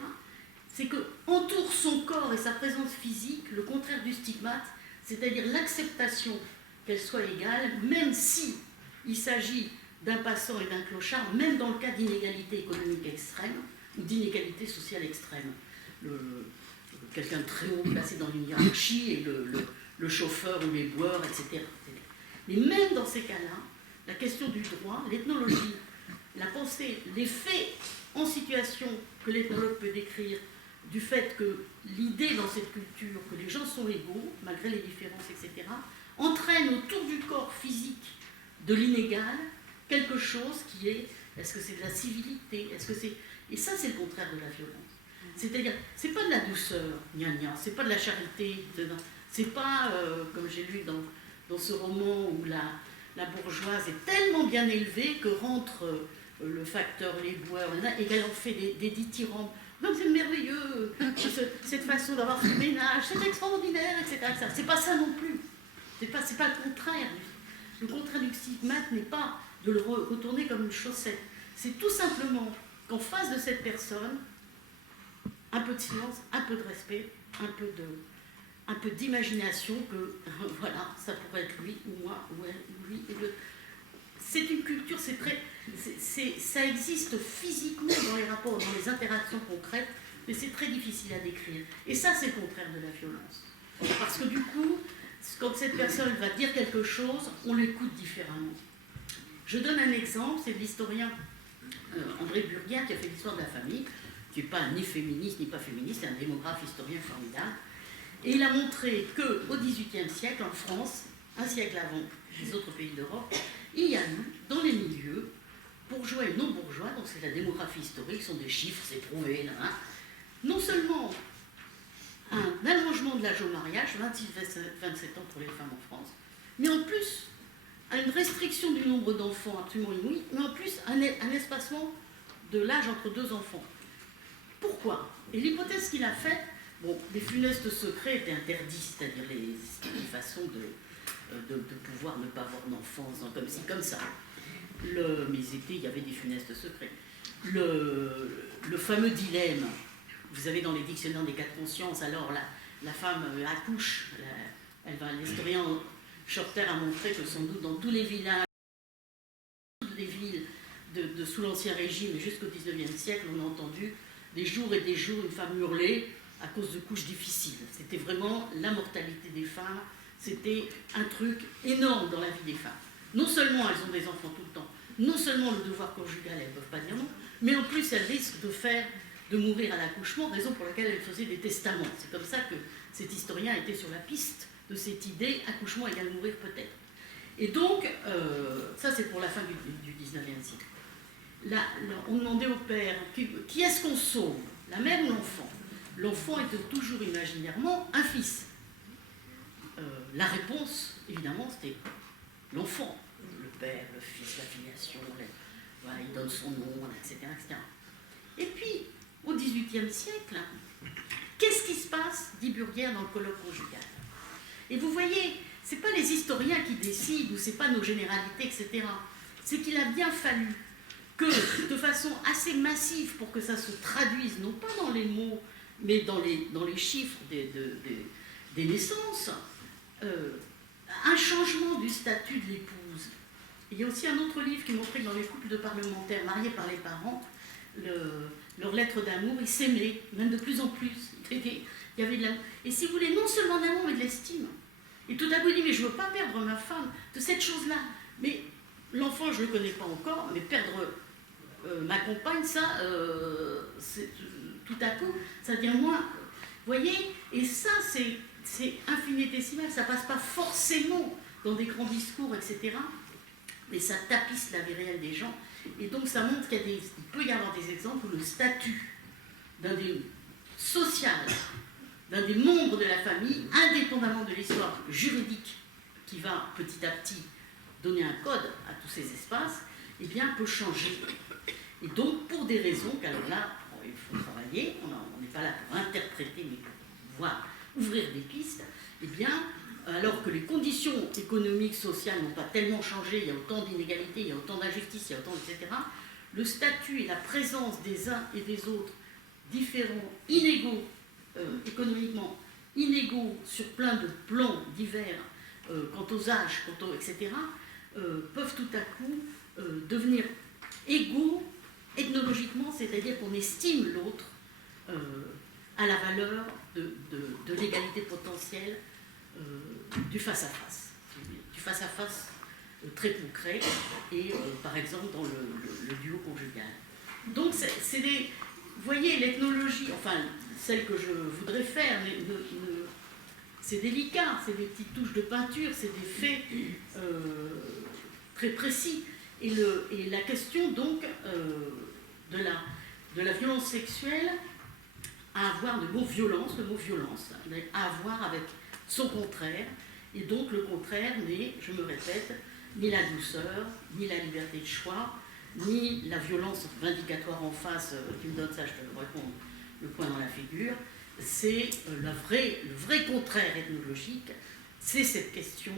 C'est que entoure son corps et sa présence physique le contraire du stigmate, c'est-à-dire l'acceptation qu'elle soit égale, même si il s'agit d'un passant et d'un clochard, même dans le cas d'inégalité économique extrême ou d'inégalité sociale extrême. Quelqu'un de très haut placé dans une hiérarchie et le chauffeur ou les boeurs, etc. Mais même dans ces cas-là, la question du droit, l'ethnologie, la pensée, les faits en situation que l'ethnologue peut décrire, du fait que l'idée dans cette culture, que les gens sont égaux, malgré les différences, etc., entraîne autour du corps physique de l'inégal quelque chose qui est, est-ce que c'est de la civilité, est-ce que c'est... Et ça, c'est le contraire de la violence. C'est-à-dire, c'est pas de la douceur, gna gna, c'est pas de la charité, c'est pas, comme j'ai lu dans ce roman où la bourgeoise est tellement bien élevée que rentre le facteur, les boeurs, et qu'elle en fait des dithyrambes. Donc c'est merveilleux, cette façon d'avoir fait le ménage, c'est extraordinaire, etc. C'est pas ça non plus. C'est pas le contraire. Le contraire du stigmate n'est pas de le retourner comme une chaussette. C'est tout simplement qu'en face de cette personne, un peu de silence, un peu de respect, un peu d'imagination que, voilà, ça pourrait être lui ou moi ou elle ou lui. C'est une culture, ça existe physiquement dans les rapports, dans les interactions concrètes, mais c'est très difficile à décrire. Et ça, c'est le contraire de la violence. Parce que du coup, quand cette personne va dire quelque chose, on l'écoute différemment. Je donne un exemple, c'est de l'historien André Burguin qui a fait l'histoire de la famille, qui n'est pas ni féministe ni pas féministe, c'est un démographe historien formidable. Et il a montré qu'au XVIIIe siècle, en France, un siècle avant les autres pays d'Europe, il y a eu, dans les milieux, bourgeois et non bourgeois, donc c'est la démographie historique, ce sont des chiffres, c'est prouvé, là, hein, non seulement un allongement de l'âge au mariage, 26-27 ans pour les femmes en France, mais en plus une restriction du nombre d'enfants absolument inouïe, mais en plus un espacement de l'âge entre deux enfants. Pourquoi? Et l'hypothèse qu'il a faite, bon, les funestes secrets étaient interdits, c'est-à-dire les façons de pouvoir ne pas avoir d'enfants comme ci, comme ça. Mais il y avait des funestes secrets. Le fameux dilemme, vous avez dans les dictionnaires des cas de conscience, alors la femme accouche, l'historien Shorter a montré que sans doute dans tous les villages, toutes les villes sous l'Ancien Régime et jusqu'au XIXe siècle, on a entendu des jours et des jours une femme hurler à cause de couches difficiles. C'était vraiment la mortalité des femmes, c'était un truc énorme dans la vie des femmes. Non seulement elles ont des enfants tout le temps, non seulement le devoir conjugal, elles ne peuvent pas dire non, mais en plus elles risquent de mourir à l'accouchement, raison pour laquelle elles faisaient des testaments. C'est comme ça que cet historien était sur la piste de cette idée, accouchement égale mourir peut-être. Et donc, ça c'est pour la fin du 19e siècle. Là, on demandait au père, qui est-ce qu'on sauve, la mère ou l'enfant? L'enfant était toujours imaginairement un fils. La réponse, évidemment, c'était l'enfant. Le père, le fils, la filiation, voilà, il donne son nom, etc., etc. Et puis, au XVIIIe siècle, qu'est-ce qui se passe, dit Burguière, dans le colloque conjugal? Et vous voyez, ce n'est pas les historiens qui décident, ou ce n'est pas nos généralités, etc. C'est qu'il a bien fallu que, de façon assez massive, pour que ça se traduise, non pas dans les mots, mais dans les chiffres des naissances, un changement du statut de l'épouse. Il y a aussi un autre livre qui montrait que dans les couples de parlementaires mariés par les parents, leur lettre d'amour, ils s'aimaient, même de plus en plus. Il y avait de l'amour. Et si vous voulez, non seulement d'amour, mais de l'estime. Et tout à coup, il dit, mais je ne veux pas perdre ma femme de cette chose-là. Mais l'enfant, je ne le connais pas encore, mais perdre ma compagne, ça, tout à coup, ça devient moins... Vous voyez? Et ça, c'est infinitésimal. Ça ne passe pas forcément dans des grands discours, etc. Mais ça tapisse la vie réelle des gens. Et donc, ça montre qu'il peut y avoir des exemples où le statut social d'un des membres de la famille, indépendamment de l'histoire juridique qui va petit à petit donner un code à tous ces espaces, eh bien, peut changer. Et donc, pour des raisons qu'alors là, il faut travailler, on n'est pas là pour interpréter, mais pour pouvoir ouvrir des pistes, eh bien, alors que les conditions économiques, sociales n'ont pas tellement changé, il y a autant d'inégalités, il y a autant d'injustices, il y a autant, etc., le statut et la présence des uns et des autres différents, inégaux, économiquement inégaux sur plein de plans divers, quant aux âges, etc., peuvent tout à coup devenir égaux ethnologiquement, c'est-à-dire qu'on estime l'autre à la valeur de l'égalité potentielle du face-à-face. Du face-à-face très concret, et par exemple dans le duo conjugal. Donc c'est des... Vous voyez, l'ethnologie, enfin celle que je voudrais faire, c'est délicat, c'est des petites touches de peinture, c'est des faits très précis. Et la question donc de la violence sexuelle a à voir, le mot violence, a à voir avec son contraire, et donc le contraire n'est, je me répète, ni la douceur, ni la liberté de choix, ni la violence vindicatoire en face qui me donne ça, je te réponds le poing dans la figure, c'est le vrai contraire ethnologique, c'est cette question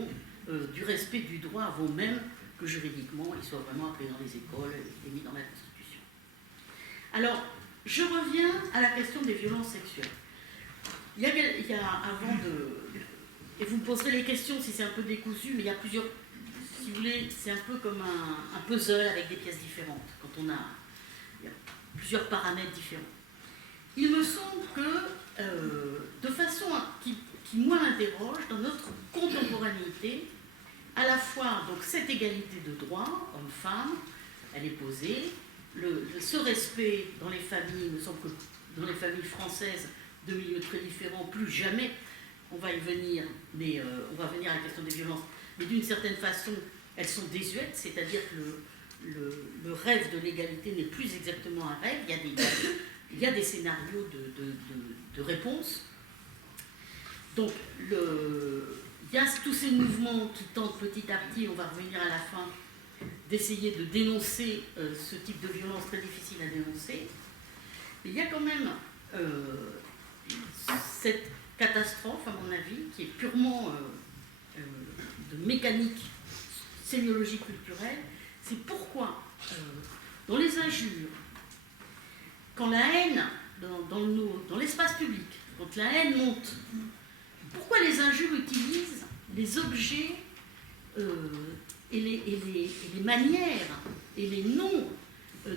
du respect du droit avant même que juridiquement il soit vraiment appelé dans les écoles et mis dans la Constitution. Alors, je reviens à la question des violences sexuelles. Il y a avant de... Et vous me poserez les questions si c'est un peu décousu, mais il y a plusieurs... Si vous voulez, c'est un peu comme un puzzle avec des pièces différentes. Quand il y a plusieurs paramètres différents. Il me semble que, de façon qui moi m'interroge, dans notre contemporanéité, à la fois donc, cette égalité de droits, homme-femme, elle est posée, ce respect dans les familles, il me semble que dans les familles françaises de milieux très différents, plus jamais, on va y venir, mais on va venir à la question des violences, mais d'une certaine façon, elles sont désuètes, c'est-à-dire que le rêve de l'égalité n'est plus exactement un rêve, il y a il y a des scénarios de réponse. Donc, il y a tous ces mouvements qui tentent petit à petit, on va revenir à la fin, d'essayer de dénoncer ce type de violence très difficile à dénoncer. Mais il y a quand même cette catastrophe, à mon avis, qui est purement de mécanique sémiologique culturelle. C'est pourquoi, dans les injures, quand la haine, dans l'espace public, quand la haine monte, pourquoi les injures utilisent les objets et les manières et les noms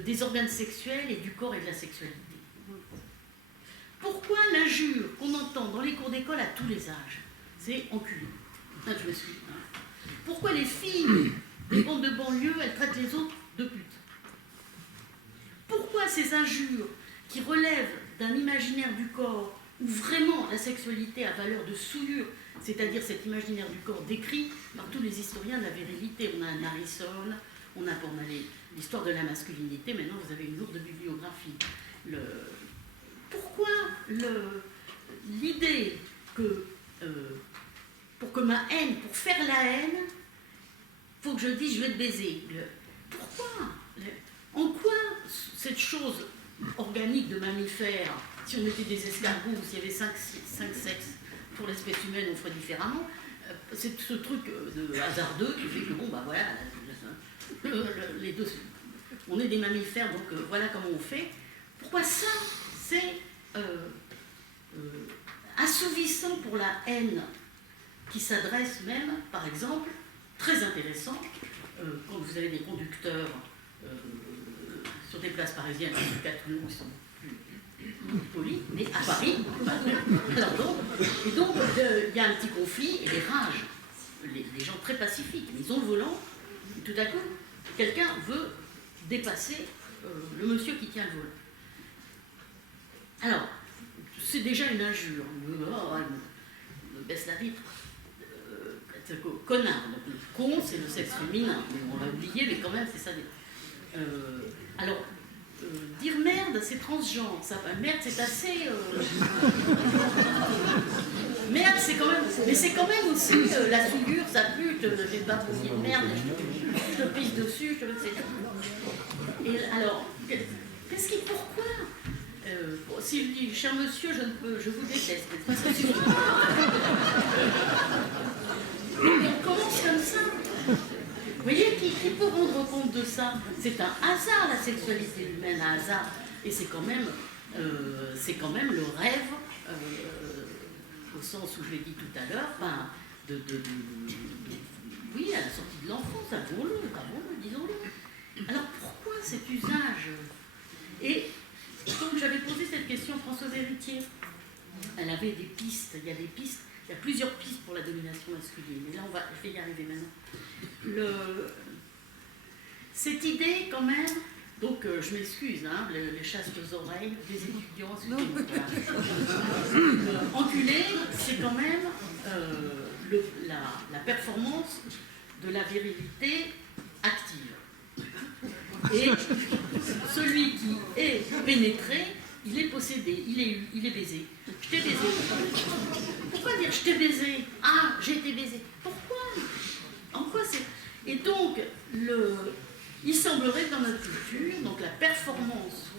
des organes sexuels et du corps et de la sexualité? Pourquoi l'injure qu'on entend dans les cours d'école à tous les âges, c'est enculé? Je me suis. Pourquoi les filles des bandes de banlieue, elles traitent les autres de putes? Pourquoi ces injures qui relèvent d'un imaginaire du corps où vraiment la sexualité a valeur de souillure, c'est-à-dire cet imaginaire du corps décrit par tous les historiens de la virilité? On a un Harrison, on a l'histoire de la masculinité, maintenant vous avez une lourde bibliographie. Pourquoi l'idée que pour que ma haine, pour faire la haine, il faut que je dise je vais te baiser? Pourquoi? En quoi cette chose organique de mammifère, si on était des escargots, s'il y avait 5 sexes pour l'espèce humaine, on ferait différemment, c'est ce truc de hasardeux qui fait que bon, bah voilà, les deux, on est des mammifères, donc voilà comment on fait. Pourquoi ça, c'est assouvissant pour la haine qui s'adresse même, par exemple, très intéressant, quand vous avez des conducteurs sur des places parisiennes, en tout cas Toulon, ils sont plus polis, mais à Paris, et donc il y a un petit conflit et les rages, les gens très pacifiques, ils ont le volant, et tout à coup, quelqu'un veut dépasser le monsieur qui tient le volant. Alors, c'est déjà une injure. Oh, il me baisse la vitre. Connard. Donc, le con, c'est le sexe féminin. On l'a oublié, mais quand même, c'est ça. Alors, dire merde, c'est transgenre. Ça, merde, c'est assez. Merde, c'est quand même. Mais c'est quand même aussi la figure, sa pute. J'ai pas pour dire merde, je te pisse dessus, Et alors, qu'est-ce qui. Pourquoi s'il dit, cher monsieur, je vous déteste. On commence comme ça. Vous voyez, qui peut rendre compte de ça? C'est un hasard, la sexualité humaine, un hasard. Et c'est quand même le rêve, au sens où je l'ai dit tout à l'heure, enfin, oui, à la sortie de l'enfance, avouons-le, disons-le. Alors pourquoi cet usage? Et donc j'avais posé cette question à Françoise Héritier. Elle avait des pistes, il y a plusieurs pistes pour la domination masculine. Et là, je vais y arriver maintenant. Cette idée, quand même, donc je m'excuse, hein, les chasses aux oreilles des étudiants, enculé, c'est quand même la performance de la virilité active. Et celui qui est pénétré, il est possédé, il est baisé. Je t'ai baisé. Pourquoi dire je t'ai baisé? Ah, j'ai été baisé. Pourquoi? En quoi c'est... Et donc, il semblerait que dans notre culture, donc la performance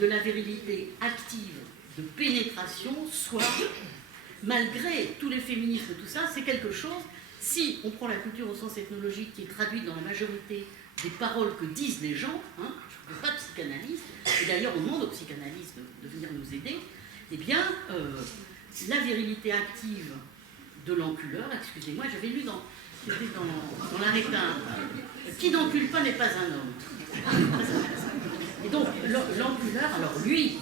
de la virilité active de pénétration soit, malgré tous les féminismes, tout ça, c'est quelque chose, si on prend la culture au sens ethnologique qui est traduite dans la majorité des paroles que disent les gens, hein, je ne fais pas de psychanalyse, et d'ailleurs on demande aux psychanalystes de venir nous aider, eh bien, la virilité active de l'enculeur, excusez-moi, j'avais lu c'était dans l'Arétin, qui n'encule pas n'est pas un homme. Et donc, l'enculeur, alors lui,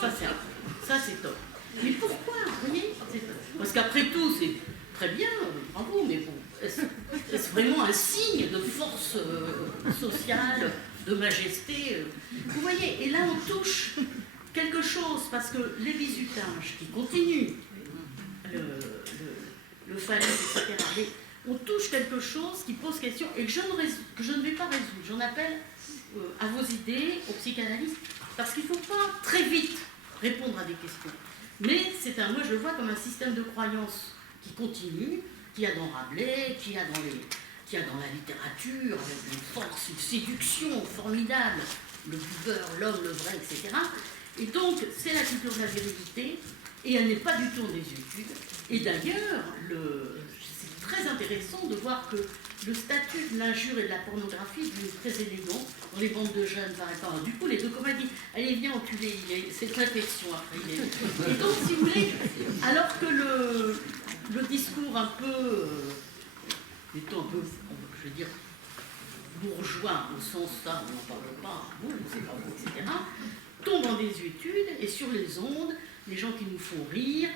ça c'est top. Mais pourquoi? Vous voyez, parce qu'après tout, c'est très bien, bravo, mais bon, est-ce vraiment un signe de force sociale, de majesté? Vous voyez, et là on touche quelque chose, parce que les bizutages qui continuent, le phallus, etc., on touche quelque chose qui pose question et que je ne vais pas résoudre. J'en appelle à vos idées, aux psychanalystes, Parce qu'il ne faut pas très vite répondre à des questions. Mais moi je le vois comme un système de croyance qui continue, qu'il y a dans Rabelais, qu'il y a dans la littérature, avec une force, une séduction formidable, le buveur, l'homme, le vrai, etc. Et donc, c'est la culture de la virilité, et elle n'est pas du tout en désuétude. Et d'ailleurs, c'est très intéressant de voir que le statut de l'injure et de la pornographie est devenu très élégant dans les bandes de jeunes, par exemple. Du coup, les deux comédies, allez, viens enculer, c'est une réflexion après. Et donc, si vous voulez, alors que le discours un peu, mettons un peu, je veux dire, bourgeois, au sens ça, on n'en parle pas, vous, c'est pas vous, etc., tombe en désuétude, et sur les ondes, les gens qui nous font rire,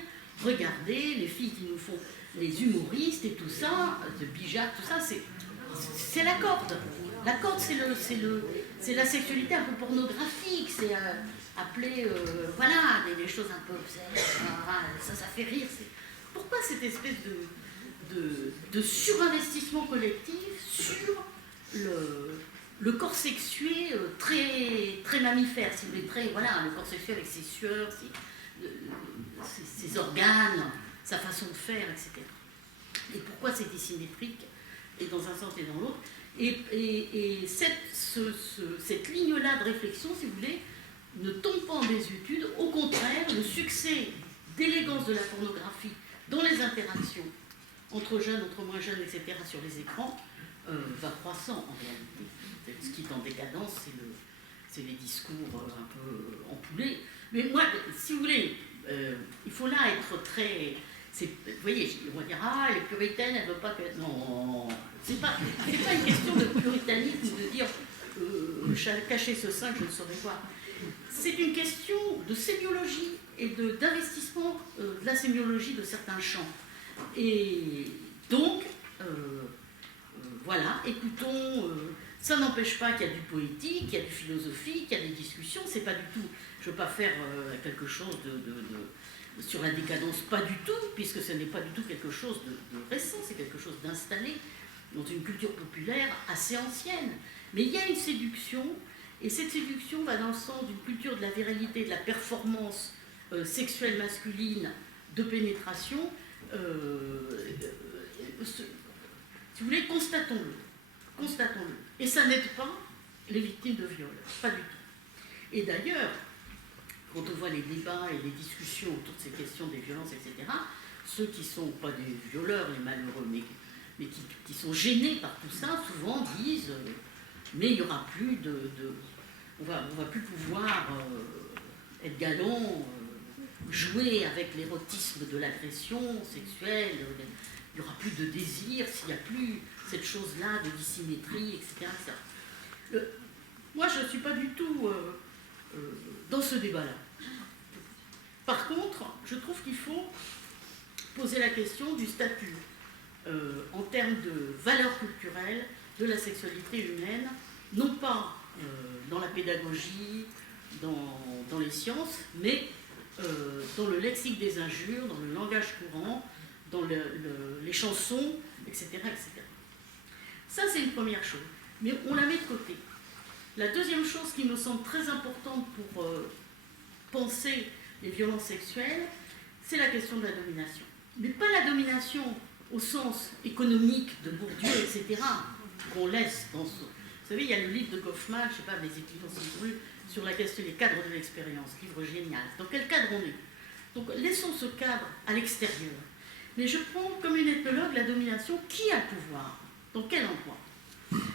regardez, les filles qui nous font, les humoristes et tout ça, de Bijac, tout ça, c'est la corde. La corde, c'est la sexualité un peu pornographique, c'est appelé, voilà, des choses un peu, ça fait rire. Pourquoi cette espèce de surinvestissement collectif sur le corps sexué très, très mammifère, si vous voulez, voilà, le corps sexué avec ses sueurs, ses organes, sa façon de faire, etc. Et pourquoi c'est asymétrique, et dans un sens et dans l'autre. Et cette ligne-là de réflexion, si vous voulez, ne tombe pas en désuétude. Au contraire, le succès d'élégance de la pornographie dans les interactions entre jeunes, entre moins jeunes, etc., sur les écrans, va croissant en réalité. Ce qui est en décadence, c'est les discours un peu empoulés. Mais moi, si vous voulez, il faut là être très... Vous voyez, on va dire, ah, les puritaines, elles ne veulent pas que... Non, c'est pas une question de puritanisme ou de dire, cacher ce sein que je ne saurais voir. C'est une question de sémiologie et d'investissement de la sémiologie de certains champs. Et donc, voilà, écoutons, ça n'empêche pas qu'il y a du poétique, qu'il y a du philosophique, qu'il y a des discussions, c'est pas du tout, je ne veux pas faire quelque chose sur la décadence, pas du tout, puisque ce n'est pas du tout quelque chose de récent, c'est quelque chose d'installé dans une culture populaire assez ancienne. Mais il y a une séduction, et cette séduction va dans le sens d'une culture de la virilité, de la performance sexuelle masculine, de pénétration. Si vous voulez, constatons-le. Et ça n'aide pas les victimes de viol, pas du tout. Et d'ailleurs, quand on voit les débats et les discussions autour de ces questions des violences, etc., ceux qui ne sont pas des violeurs, les malheureux, mais qui sont gênés par tout ça, souvent disent mais il n'y aura plus on va plus pouvoir être galant, jouer avec l'érotisme de l'agression sexuelle, il n'y aura plus de désir s'il n'y a plus cette chose-là de dissymétrie, etc. Moi, je ne suis pas du tout dans ce débat-là. Par contre, je trouve qu'il faut poser la question du statut en termes de valeur culturelle de la sexualité humaine, non pas dans la pédagogie, dans les sciences, mais dans le lexique des injures, dans le langage courant, dans les chansons, etc., etc. Ça, c'est une première chose. Mais on la met de côté. La deuxième chose qui me semble très importante pour penser les violences sexuelles, c'est la question de la domination. Mais pas la domination au sens économique de Bourdieu, etc., qu'on laisse dans ce... Vous savez, il y a le livre de Goffman, je ne sais pas, les étudiants sur la question des cadres de l'expérience, livre génial. Dans quel cadre on est? Donc laissons ce cadre à l'extérieur. Mais je prends comme une ethnologue la domination. Qui a le pouvoir? Dans quel endroit?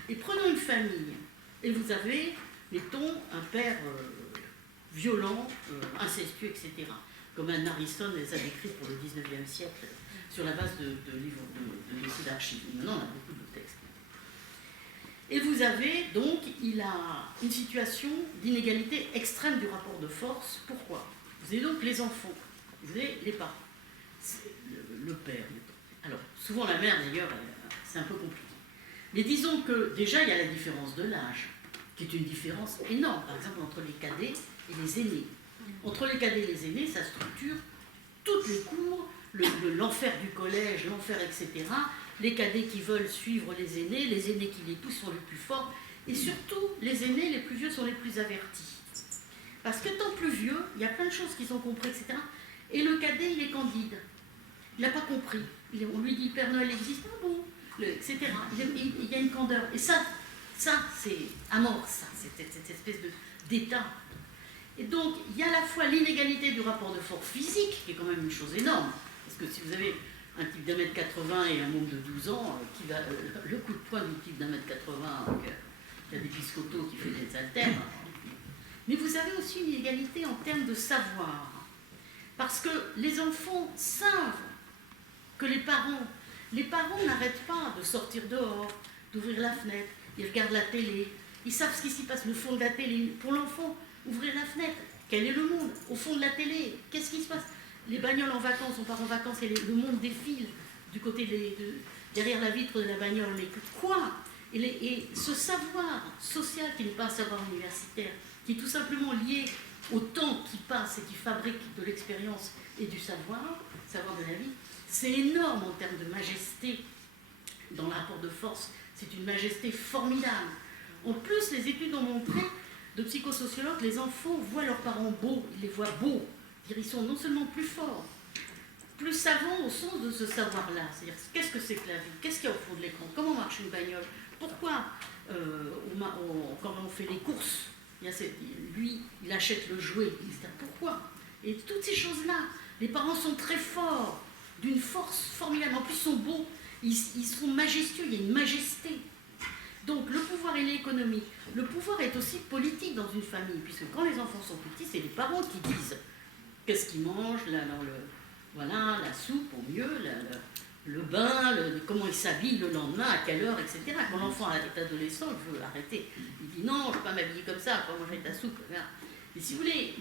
Et prenons une famille. Et vous avez, mettons, un père violent, incestueux, etc. Comme Anne Harrison les a décrits pour le 19e siècle, sur la base de livres de dossiers d'archives. Maintenant, on a beaucoup de textes. Et vous avez donc, il a une situation d'inégalité extrême du rapport de force. Pourquoi? Vous avez donc les enfants, vous avez les parents, le père. Alors, souvent la mère d'ailleurs, c'est un peu compliqué. Mais disons que déjà, il y a la différence de l'âge, qui est une différence énorme, par exemple, entre les cadets et les aînés. Entre les cadets et les aînés, ça structure toutes les cours, l'enfer du collège, l'enfer, etc. Les cadets qui veulent suivre les aînés qui les poussent sont les plus forts, et surtout, les aînés, les plus vieux, sont les plus avertis. Parce qu'étant plus vieux, il y a plein de choses qui sont comprises, etc. Et le cadet, il est candide. Il n'a pas compris. On lui dit Père Noël existe, ah bon, etc. Il y a une candeur. Et ça c'est à mort, ça, cette espèce d'état. Et donc, il y a à la fois l'inégalité du rapport de force physique, qui est quand même une chose énorme. Parce que si vous avez un type d'1m80 et un môme de 12 ans, le coup de poing du type d'1m80, qui a des biscottos, qui fait des haltères. Mais vous avez aussi une inégalité en termes de savoir. Parce que les enfants savent que les parents n'arrêtent pas de sortir dehors, d'ouvrir la fenêtre, ils regardent la télé, ils savent ce qui s'y passe, le fond de la télé. Pour l'enfant, ouvrir la fenêtre, quel est le monde? Au fond de la télé, qu'est-ce qui se passe? Les bagnoles en vacances, on part en vacances et le monde défile du côté derrière la vitre de la bagnole. Mais quoi? Et ce savoir social qui n'est pas un savoir universitaire, qui est tout simplement lié au temps qui passe et qui fabrique de l'expérience et du savoir de la vie, c'est énorme en termes de majesté dans le rapport de force. C'est une majesté formidable. En plus, les études ont montré, de psychosociologues, les enfants voient leurs parents beaux, ils les voient beaux. Ils sont non seulement plus forts, plus savants au sens de ce savoir-là. C'est-à-dire, qu'est-ce que c'est que la vie? Qu'est-ce qu'il y a au fond de l'écran? Comment marche une bagnole? Pourquoi, quand on fait les courses, lui, il achète le jouet, etc. Pourquoi? Et toutes ces choses-là, les parents sont très forts, d'une force formidable. En plus, ils sont beaux, ils sont majestueux, il y a une majesté. Donc, le pouvoir, il est économique. Le pouvoir est aussi politique dans une famille, puisque quand les enfants sont petits, c'est les parents qui disent qu'est-ce qu'ils mangent, la soupe au mieux, le bain, comment il s'habille le lendemain, à quelle heure, etc. Quand l'enfant est adolescent, il veut arrêter. Il dit non, je ne veux pas m'habiller comme ça, je ne vais pas manger ta soupe. Mais si vous voulez,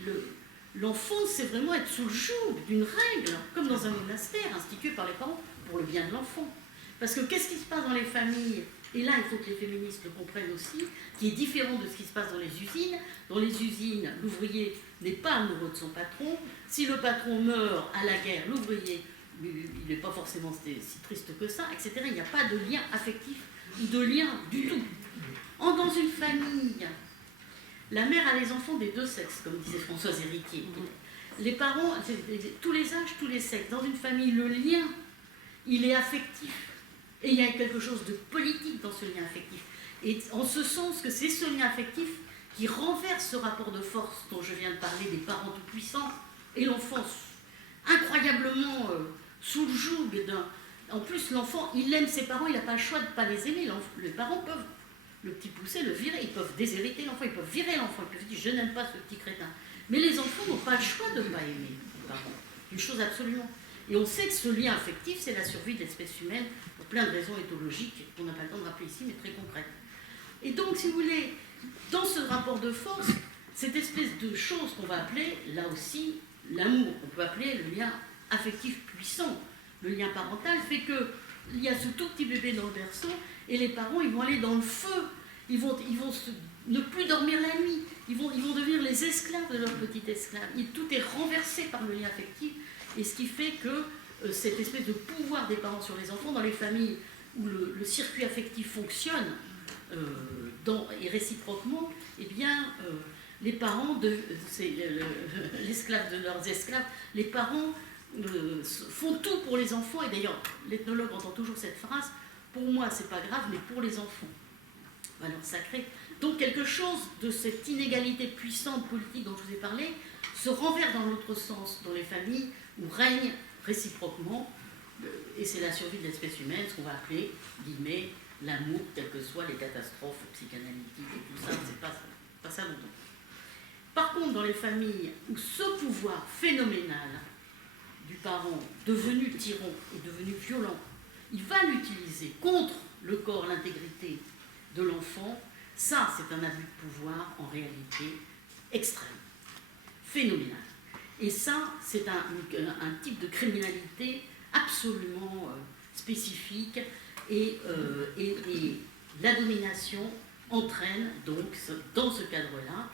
l'enfant, c'est vraiment être sous le joug d'une règle, comme dans un monastère institué par les parents, pour le bien de l'enfant. Parce que qu'est-ce qui se passe dans les familles? Et là, il faut que les féministes le comprennent aussi, qui est différent de ce qui se passe dans les usines. Dans les usines, l'ouvrier n'est pas amoureux de son patron. Si le patron meurt à la guerre, l'ouvrier, il n'est pas forcément si triste que ça, etc. Il n'y a pas de lien affectif ou de lien du tout. Dans une famille, la mère a les enfants des deux sexes, comme disait Françoise Héritier. Les parents, tous les âges, tous les sexes. Dans une famille, le lien, il est affectif. Et il y a quelque chose de politique dans ce lien affectif. Et en ce sens que c'est ce lien affectif qui renverse ce rapport de force dont je viens de parler, des parents tout-puissants, et l'enfant incroyablement sous le joug d'un... En plus, l'enfant, il aime ses parents, il n'a pas le choix de ne pas les aimer. Les parents peuvent, le petit poussé, le virer, ils peuvent déshériter l'enfant, ils peuvent virer l'enfant, ils peuvent dire « je n'aime pas ce petit crétin ». Mais les enfants n'ont pas le choix de ne pas aimer les parents. Une chose absolument... Et on sait que ce lien affectif, c'est la survie de l'espèce humaine, pour plein de raisons éthologiques qu'on n'a pas le temps de rappeler ici, mais très concrètes. Et donc, si vous voulez, dans ce rapport de force, cette espèce de chose qu'on va appeler, là aussi, l'amour, on peut appeler le lien affectif puissant, le lien parental, fait qu'il y a ce tout petit bébé dans le berceau, et les parents, ils vont aller dans le feu, ils vont ne plus dormir la nuit, ils vont devenir les esclaves de leur petit esclave. Et tout est renversé par le lien affectif. Et ce qui fait que cette espèce de pouvoir des parents sur les enfants, dans les familles où le circuit affectif fonctionne et réciproquement, eh bien, les parents, l'esclave de leurs esclaves, les parents font tout pour les enfants. Et d'ailleurs, l'ethnologue entend toujours cette phrase, pour moi, c'est pas grave, mais pour les enfants. Valeur sacrée. Donc, quelque chose de cette inégalité puissante politique dont je vous ai parlé se renverse dans l'autre sens, dans les familles où règne réciproquement, et c'est la survie de l'espèce humaine, ce qu'on va appeler, guillemets, l'amour, quelles que soient les catastrophes psychanalytiques et tout ça, c'est pas ça dont on... Par contre, dans les familles où ce pouvoir phénoménal du parent devenu tyran et devenu violent, il va l'utiliser contre le corps, l'intégrité de l'enfant, ça c'est un abus de pouvoir en réalité extrême, phénoménal. Et ça, c'est un type de criminalité absolument spécifique et la domination entraîne donc, dans ce cadre-là,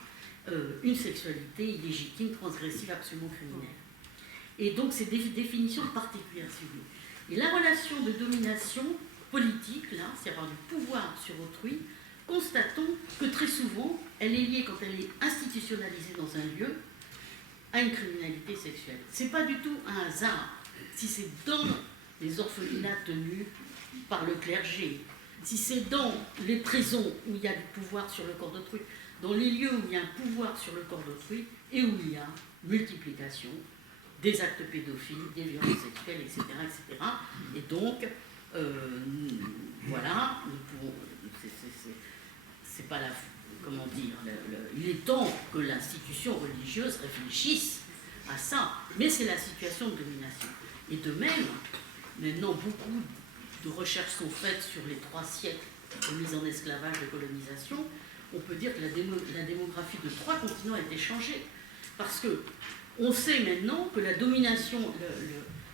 une sexualité illégitime, transgressive, absolument criminelle. Et donc, c'est des définitions particulières, si vous voulez. Et la relation de domination politique, là, c'est avoir du pouvoir sur autrui, constatons que très souvent, elle est liée, quand elle est institutionnalisée dans un lieu, à une criminalité sexuelle. C'est pas du tout un hasard si c'est dans les orphelinats tenus par le clergé, si c'est dans les prisons où il y a du pouvoir sur le corps d'autrui, dans les lieux où il y a un pouvoir sur le corps d'autrui et où il y a multiplication des actes pédophiles, des violences sexuelles, etc. etc. Et donc, voilà, nous pouvons, c'est pas la... Comment dire, il est temps que l'institution religieuse réfléchisse à ça, mais c'est la situation de domination. Et de même, maintenant, beaucoup de recherches sont faites sur les 3 siècles de mise en esclavage, de colonisation. On peut dire que la démographie de 3 continents a été changée, parce que on sait maintenant que la domination,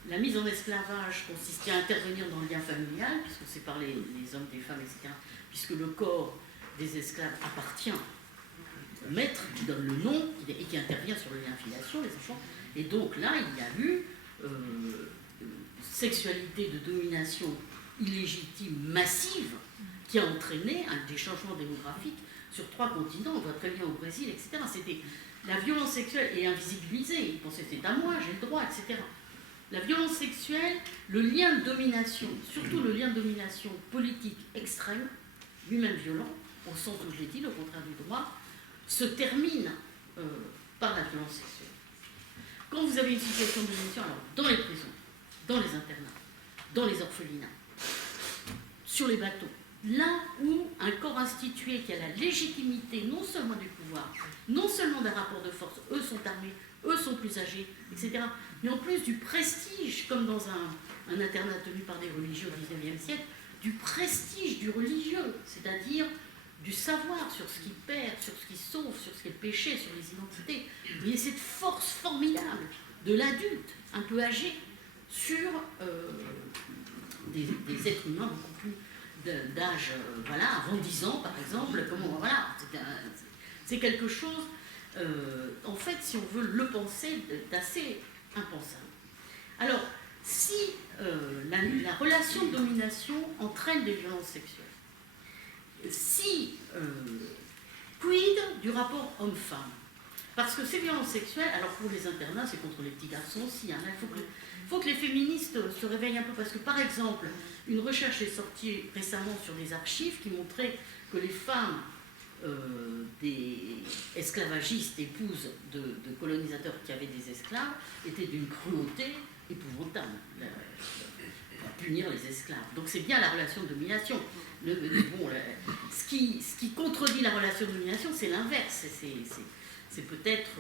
la mise en esclavage consistait à intervenir dans le lien familial, puisque c'est par les hommes, des femmes, etc., puisque le corps des esclaves appartient au maître qui donne le nom et qui intervient sur le lien filiation, les enfants. Et donc là, il y a eu sexualité de domination illégitime massive qui a entraîné des changements démographiques sur 3 continents. On voit très bien au Brésil, etc. C'était la violence sexuelle est invisibilisée. Ils pensaient c'est à moi, j'ai le droit, etc. La violence sexuelle, le lien de domination, surtout le lien de domination politique extrême, lui-même violent, au sens où je l'ai dit, le contraire du droit, se termine par la violence sexuelle. Quand vous avez une situation de domination, alors dans les prisons, dans les internats, dans les orphelinats, sur les bateaux, là où un corps institué qui a la légitimité non seulement du pouvoir, non seulement d'un rapport de force, eux sont armés, eux sont plus âgés, etc., mais en plus du prestige, comme dans un internat tenu par des religieux au XIXe siècle, du prestige du religieux, c'est-à-dire du savoir sur ce qui perd, sur ce qui sauve, sur ce qui est péché, sur les identités. Vous voyez cette force formidable de l'adulte, un peu âgé, sur des êtres humains beaucoup plus d'âge, voilà, avant 10 ans par exemple, comment, voilà, c'est quelque chose, en fait, si on veut le penser, d'assez impensable. Alors, si la relation de domination entraîne des violences sexuelles, si quid du rapport homme-femme? Parce que ces violences sexuelles, alors pour les internats, c'est contre les petits garçons aussi, hein, il faut que les féministes se réveillent un peu, parce que par exemple, une recherche est sortie récemment sur les archives qui montrait que les femmes des esclavagistes, épouses de colonisateurs qui avaient des esclaves, étaient d'une cruauté épouvantable pour punir les esclaves. Donc c'est bien la relation de domination. Ce qui contredit la relation de domination, c'est l'inverse. C'est peut-être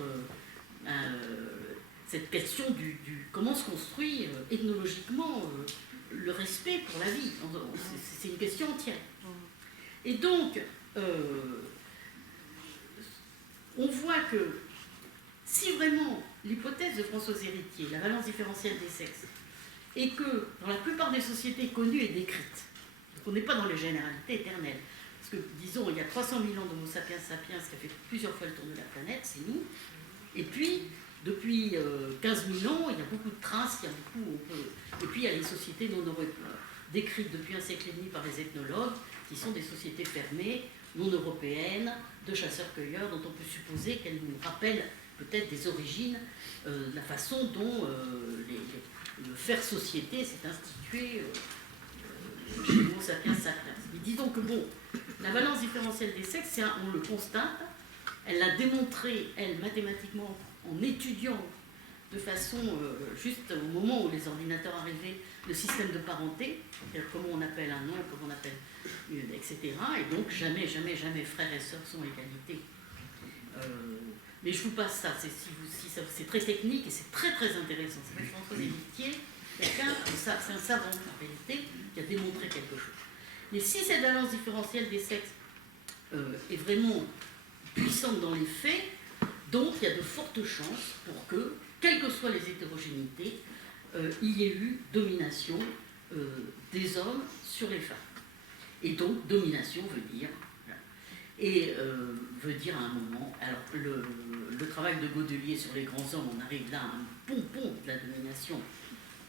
cette question du comment se construit ethnologiquement le respect pour la vie. C'est une question entière. Et donc, on voit que si vraiment l'hypothèse de François Héritier, la valence différentielle des sexes, est que dans la plupart des sociétés connues et décrites, donc on n'est pas dans les généralités éternelles, parce que, disons, il y a 300 000 ans d'Homo sapiens sapiens qui a fait plusieurs fois le tour de la planète, c'est nous, et puis, depuis 15 000 ans, il y a beaucoup de traces, et puis il y a les sociétés non européennes, décrites depuis un siècle et demi par les ethnologues, qui sont des sociétés fermées, non européennes, de chasseurs-cueilleurs, dont on peut supposer qu'elles nous rappellent peut-être des origines, la façon dont le faire société s'est institué chez Homo sapiens sapiens. Mais disons que bon, la valence différentielle des sexes, on le constate, elle l'a démontré, elle, mathématiquement, en étudiant de façon, juste au moment où les ordinateurs arrivaient, le système de parenté, c'est-à-dire comment on appelle un nom, comment on appelle, etc. Et donc, jamais, jamais, jamais frères et sœurs sont égalité. Mais je vous passe ça, c'est très technique et c'est très très intéressant. C'est François Héritier, c'est un savant en réalité qui a démontré quelque chose. Mais si cette balance différentielle des sexes est vraiment puissante dans les faits, donc il y a de fortes chances pour que, quelles que soient les hétérogénéités, il y ait eu domination des hommes sur les femmes. Et donc, domination veut dire... Et veut dire à un moment... Alors, le travail de Godelier sur les grands hommes, on arrive là à un pompon de la domination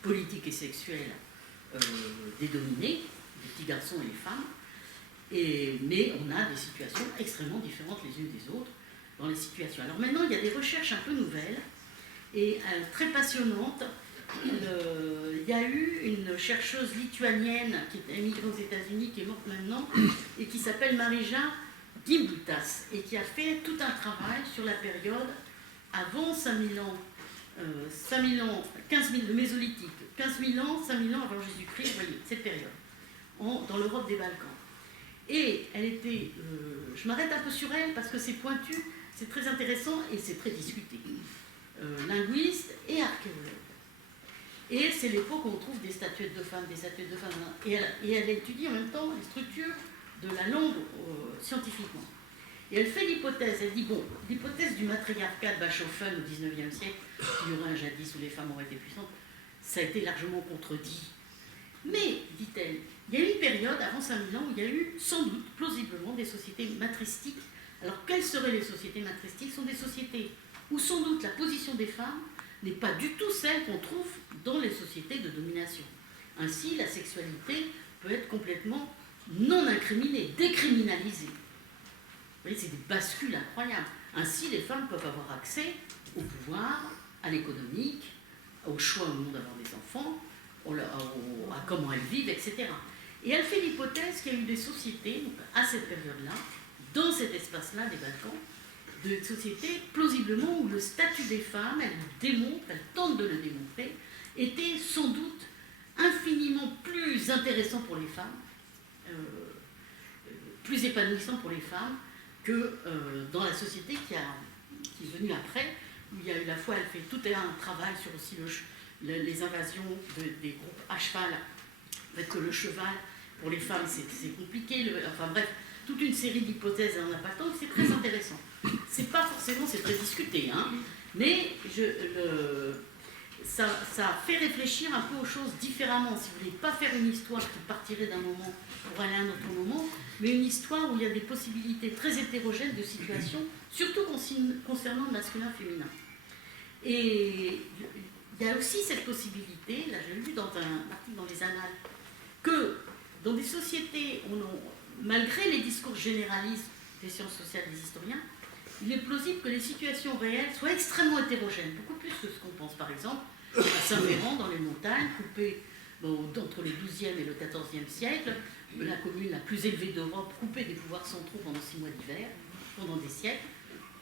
politique et sexuelle des dominés, les petits garçons et les femmes. Mais on a des situations extrêmement différentes les unes des autres dans les situations. Alors maintenant, il y a des recherches un peu nouvelles et très passionnantes. Il y a eu une chercheuse lituanienne qui est émigrée aux États-Unis, qui est morte maintenant, et qui s'appelle Marija Gimbutas, et qui a fait tout un travail sur la période avant 5000 ans, 15 000, le Mésolithique, 15 000 ans, 5 000 ans avant Jésus-Christ, vous voyez, cette période, dans l'Europe des Balkans. Et elle était, je m'arrête un peu sur elle parce que c'est pointu, c'est très intéressant et c'est très discuté. Linguiste et archéologue. Et c'est l'époque où on trouve des statuettes de femmes, et elle étudie en même temps les structures de la langue scientifiquement. Et elle fait l'hypothèse, elle dit, bon, l'hypothèse du matriarcat de Bachofen au XIXe siècle, qu'il y aurait un jadis où les femmes auraient été puissantes, ça a été largement contredit. Mais, dit-elle, il y a eu une période, avant 5000 ans, où il y a eu sans doute, plausiblement, des sociétés matristiques. Alors, quelles seraient les sociétés matristiques? Ce sont des sociétés où sans doute la position des femmes n'est pas du tout celle qu'on trouve dans les sociétés de domination. Ainsi, la sexualité peut être complètement non incriminée, décriminalisée. Vous voyez, c'est des bascules incroyables. Ainsi, les femmes peuvent avoir accès au pouvoir, à l'économique, au choix ou non d'avoir des enfants, à comment elles vivent, etc. Et elle fait l'hypothèse qu'il y a eu des sociétés, donc à cette période-là, dans cet espace-là des Balkans, de sociétés plausiblement où le statut des femmes, elle tente de le démontrer, était sans doute infiniment plus intéressant pour les femmes, plus épanouissant pour les femmes que dans la société qui est venue après, où il y a eu la fois, elle fait tout un travail sur aussi les invasions des groupes à cheval, avec que le cheval, pour les femmes, c'est compliqué, enfin bref, toute une série d'hypothèses, on n'a pas le temps, c'est très intéressant. C'est pas forcément, c'est très discuté, hein, mais ça fait réfléchir un peu aux choses différemment. Si vous voulez pas faire une histoire qui partirait d'un moment pour aller à un autre moment, mais une histoire où il y a des possibilités très hétérogènes de situations, surtout concernant le masculin-féminin. Et il y a aussi cette possibilité, là j'ai lu dans un article dans les Annales, que dans des sociétés où malgré les discours généralistes des sciences sociales des historiens, il est plausible que les situations réelles soient extrêmement hétérogènes, beaucoup plus que ce qu'on pense. Par exemple, à Saint-Véran, dans les montagnes, coupée entre les XIIe et le XIVe siècle, la commune la plus élevée d'Europe, coupée des pouvoirs centraux pendant 6 mois d'hiver, pendant des siècles,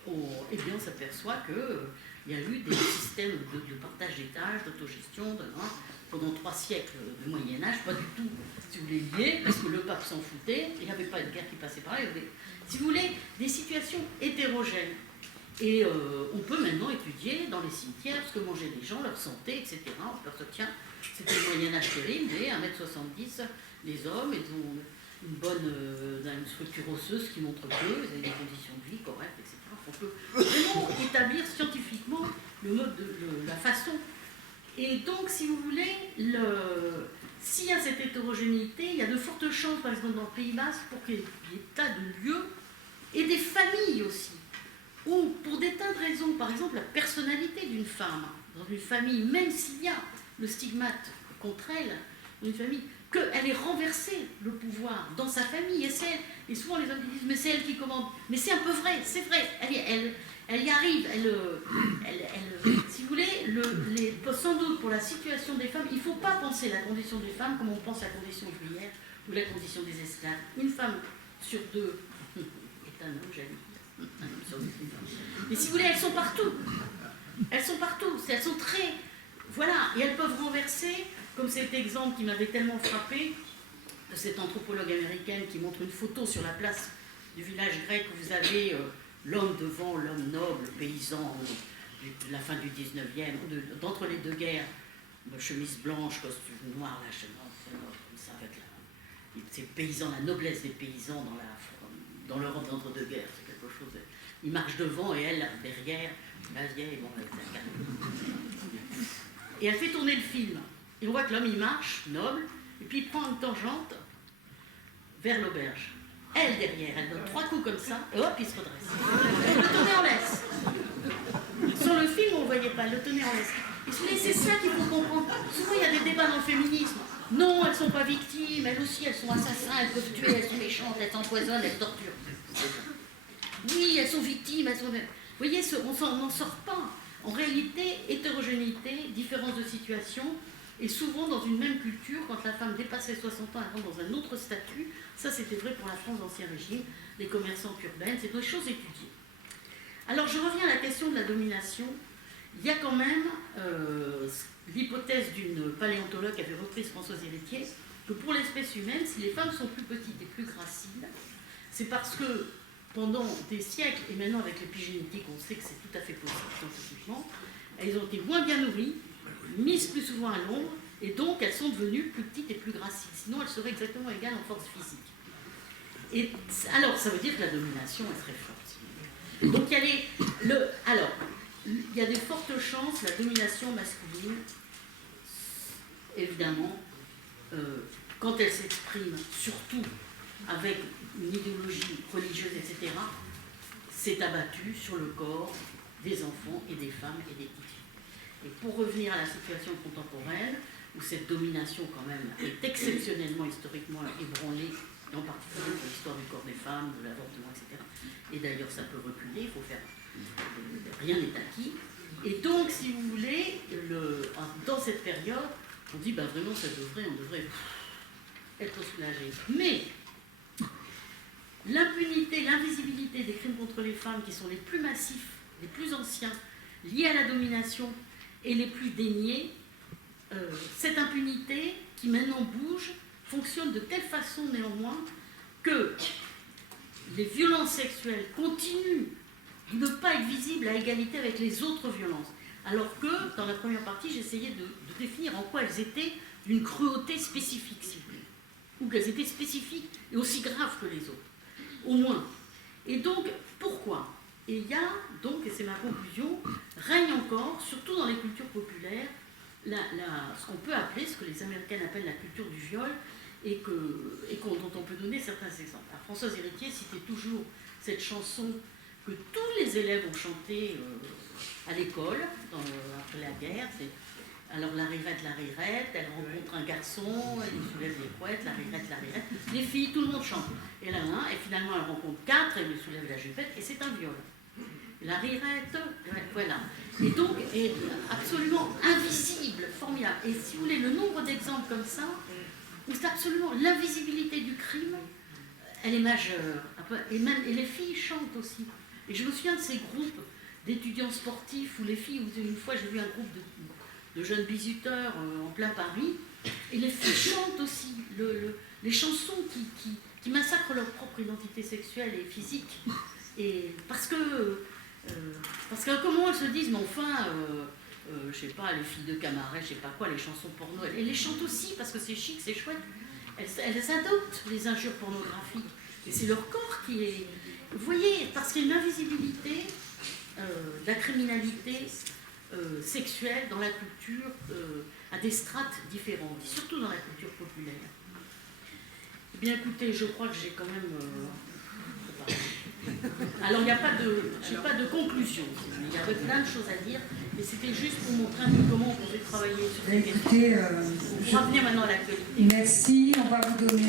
eh bien on s'aperçoit qu'il y a eu des systèmes de partage des tâches, d'autogestion, pendant 3 siècles du Moyen-Âge, pas du tout, si vous voulez, liés, parce que le pape s'en foutait, il n'y avait pas de guerre qui passait par là, il y avait, si vous voulez, des situations hétérogènes. Et on peut maintenant étudier dans les cimetières ce que mangeaient les gens, leur santé, etc. On peut se dire, tiens, c'était le Moyen-Âge terrible, mais 1m70, les hommes, ils ont une structure osseuse qui montre qu'ils ont des conditions de vie correctes, etc. On peut vraiment établir scientifiquement le mode la façon. Et donc, si vous voulez, s'il y a cette hétérogénéité, il y a de fortes chances, par exemple dans le Pays Basque, pour qu'il y ait des tas de lieux, et des familles aussi, où, pour des tas de raisons, par exemple la personnalité d'une femme, dans une famille, même s'il y a le stigmate contre elle, dans une famille, qu'elle ait renversé le pouvoir dans sa famille, et souvent les hommes disent, mais c'est elle qui commande, mais c'est un peu vrai, c'est vrai, elle y arrive, si vous voulez, sans doute pour la situation des femmes, il ne faut pas penser la condition des femmes comme on pense la condition ouvrière ou la condition des esclaves. Une femme sur 2 est un homme, j'allais dire. Un homme sur 2 est une femme. Mais si vous voulez, elles sont partout. Elles sont partout. Elles sont très... Voilà. Et elles peuvent renverser, comme cet exemple qui m'avait tellement frappé, de cette anthropologue américaine qui montre une photo sur la place du village grec où vous avez l'homme devant, l'homme noble, paysan, de la fin du 19e, d'entre les deux guerres, chemise blanche, costume noir, là, comme ça, avec ces paysans, la noblesse des paysans dans l'Europe d'entre-deux-guerres, c'est quelque chose. Il marche devant et elle, derrière, la vieille, bon, et elle fait tourner le film. Et on voit que l'homme, il marche, noble, et puis il prend une tangente vers l'auberge. Elle, derrière, elle donne 3 coups comme ça, et hop, il se redresse. Elle le tenait en laisse. Sur le film, on ne voyait pas, elle le tenait en laisse. Et c'est ça qu'il faut comprendre. Souvent, il y a des débats dans le féminisme. Non, elles ne sont pas victimes, elles aussi, elles sont assassins, elles peuvent tuer, elles sont méchantes, elles s'empoisonnent, elles torturent. Oui, elles sont victimes, elles sont... Vous voyez, on n'en sort pas. En réalité, hétérogénéité, différence de situation, et souvent dans une même culture, quand la femme dépassait 60 ans, elle rentre dans un autre statut. Ça, c'était vrai pour la France d'Ancien Régime, les commerçantes urbaines, c'est des choses étudiées. Alors, je reviens à la question de la domination. Il y a quand même l'hypothèse d'une paléontologue qui avait reprise Françoise Héritier, que pour l'espèce humaine, si les femmes sont plus petites et plus graciles, c'est parce que pendant des siècles, et maintenant avec l'épigénétique, on sait que c'est tout à fait possible scientifiquement, elles ont été moins bien nourries, mises plus souvent à l'ombre, et donc elles sont devenues plus petites et plus graciles. Sinon, elles seraient exactement égales en force physique. Et alors, ça veut dire que la domination est très forte. Donc, il y a des fortes chances, la domination masculine, évidemment, quand elle s'exprime, surtout avec une idéologie religieuse, etc., s'est abattue sur le corps des enfants et des femmes et des petites filles. Et pour revenir à la situation contemporaine, où cette domination quand même est exceptionnellement historiquement ébranlée, en particulier pour l'histoire du corps des femmes, de l'avortement, etc. Et d'ailleurs, ça peut reculer, il faut faire... Rien n'est acquis. Et donc, si vous voulez, dans cette période, on dit, ben vraiment, on devrait être soulagé. Mais l'impunité, l'invisibilité des crimes contre les femmes, qui sont les plus massifs, les plus anciens, liés à la domination et les plus déniés, cette impunité qui maintenant bouge, fonctionne de telle façon néanmoins que les violences sexuelles continuent de ne pas être visibles à égalité avec les autres violences. Alors que, dans la première partie, j'essayais de définir en quoi elles étaient d'une cruauté spécifique, si vous voulez. Ou qu'elles étaient spécifiques et aussi graves que les autres, au moins. Et donc, pourquoi? Et il y a donc, et c'est ma conclusion, règne encore, surtout dans les cultures populaires, ce qu'on peut appeler, ce que les Américaines appellent la culture du viol, dont on peut donner certains exemples. Alors, Françoise Héritier citait toujours cette chanson que tous les élèves ont chantée à l'école, après la guerre. Alors la rirette, elle rencontre un garçon, elle lui soulève les couettes, la rirette. Les filles, tout le monde chante. Et finalement elle rencontre 4, elle lui soulève la jupette, et c'est un viol. La rirette, voilà. Et donc, est absolument invisible, formidable. Et si vous voulez, le nombre d'exemples comme ça, où c'est absolument l'invisibilité du crime, elle est majeure. Et les filles chantent aussi. Et je me souviens de ces groupes d'étudiants sportifs où les filles, une fois j'ai vu un groupe de jeunes visiteurs en plein Paris, et les filles chantent aussi les chansons qui massacrent leur propre identité sexuelle et physique. Et parce que comment elles se disent, mais enfin, je sais pas, les filles de Camaret, je sais pas quoi, les chansons porno, elles les chantent aussi parce que c'est chic, c'est chouette. Elles adoptent les injures pornographiques. Et c'est leur corps qui est... Vous voyez, parce qu'il y a une invisibilité de la criminalité sexuelle dans la culture à des strates différentes, surtout dans la culture populaire. Eh bien écoutez, je crois que j'ai quand même... Alors il n'y a pas de conclusion, il y avait plein de choses à dire, mais c'était juste pour montrer un peu comment on pouvait travailler sur ces questions. On va venir maintenant à l'actualité. Merci, on va vous donner...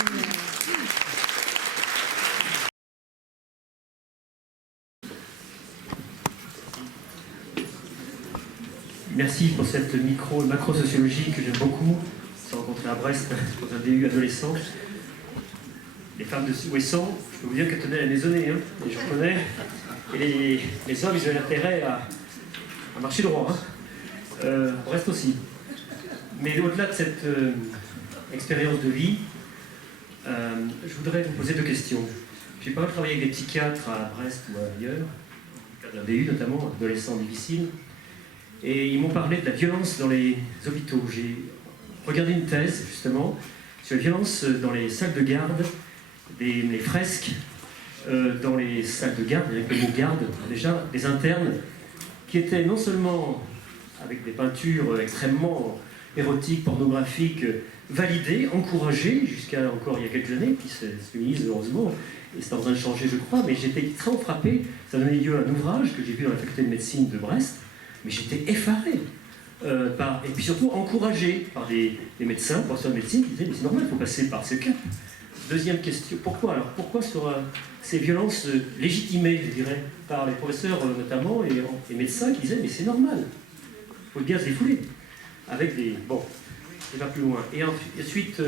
Merci pour cette macro-sociologie que j'aime beaucoup. On s'est rencontrés à Brest dans un DU adolescent. Les femmes de Ouessant, je peux vous dire qu'elles tenaient à la maisonnée, hein, et je connais. Et les hommes, ils avaient intérêt à marcher droit. Brest aussi. Mais au-delà de cette expérience de vie, je voudrais vous poser deux questions. J'ai pas mal travaillé avec des psychiatres à Brest ou ailleurs, dans un DU notamment, adolescents difficiles. Et ils m'ont parlé de la violence dans les hôpitaux. J'ai regardé une thèse, justement, sur la violence dans les salles de garde, les fresques dans les salles de garde, avec le mot garde, déjà, des internes, qui étaient non seulement avec des peintures extrêmement érotiques, pornographiques, validées, encouragées, jusqu'à encore il y a quelques années, puis se féminise heureusement, et c'est en train de changer, je crois, mais j'étais très frappé. Ça a donné lieu à un ouvrage que j'ai vu dans la faculté de médecine de Brest, mais j'étais effaré et puis surtout encouragé par des médecins, professeurs de médecine, qui disaient mais c'est normal, il faut passer par ce cap. Deuxième question, pourquoi alors? Pourquoi ces violences légitimées, je dirais, par les professeurs notamment et médecins qui disaient mais c'est normal, il faut bien se défouler. Avec des... Bon, je vais pas plus loin. Et ensuite,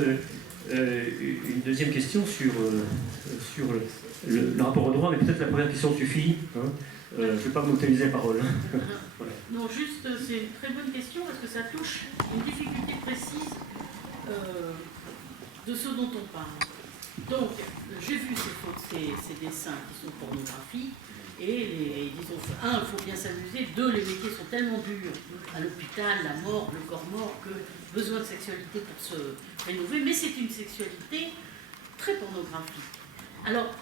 une deuxième question sur le rapport au droit, mais peut-être la première question suffit. Hein. Je ne vais pas monopoliser la parole. Voilà. Non, juste, c'est une très bonne question parce que ça touche une difficulté précise de ce dont on parle. Donc, j'ai vu ces dessins qui sont pornographiques et disons, un, il faut bien s'amuser, deux, les métiers sont tellement durs à l'hôpital, la mort, le corps mort, que besoin de sexualité pour se rénover, mais c'est une sexualité très pornographique. Alors,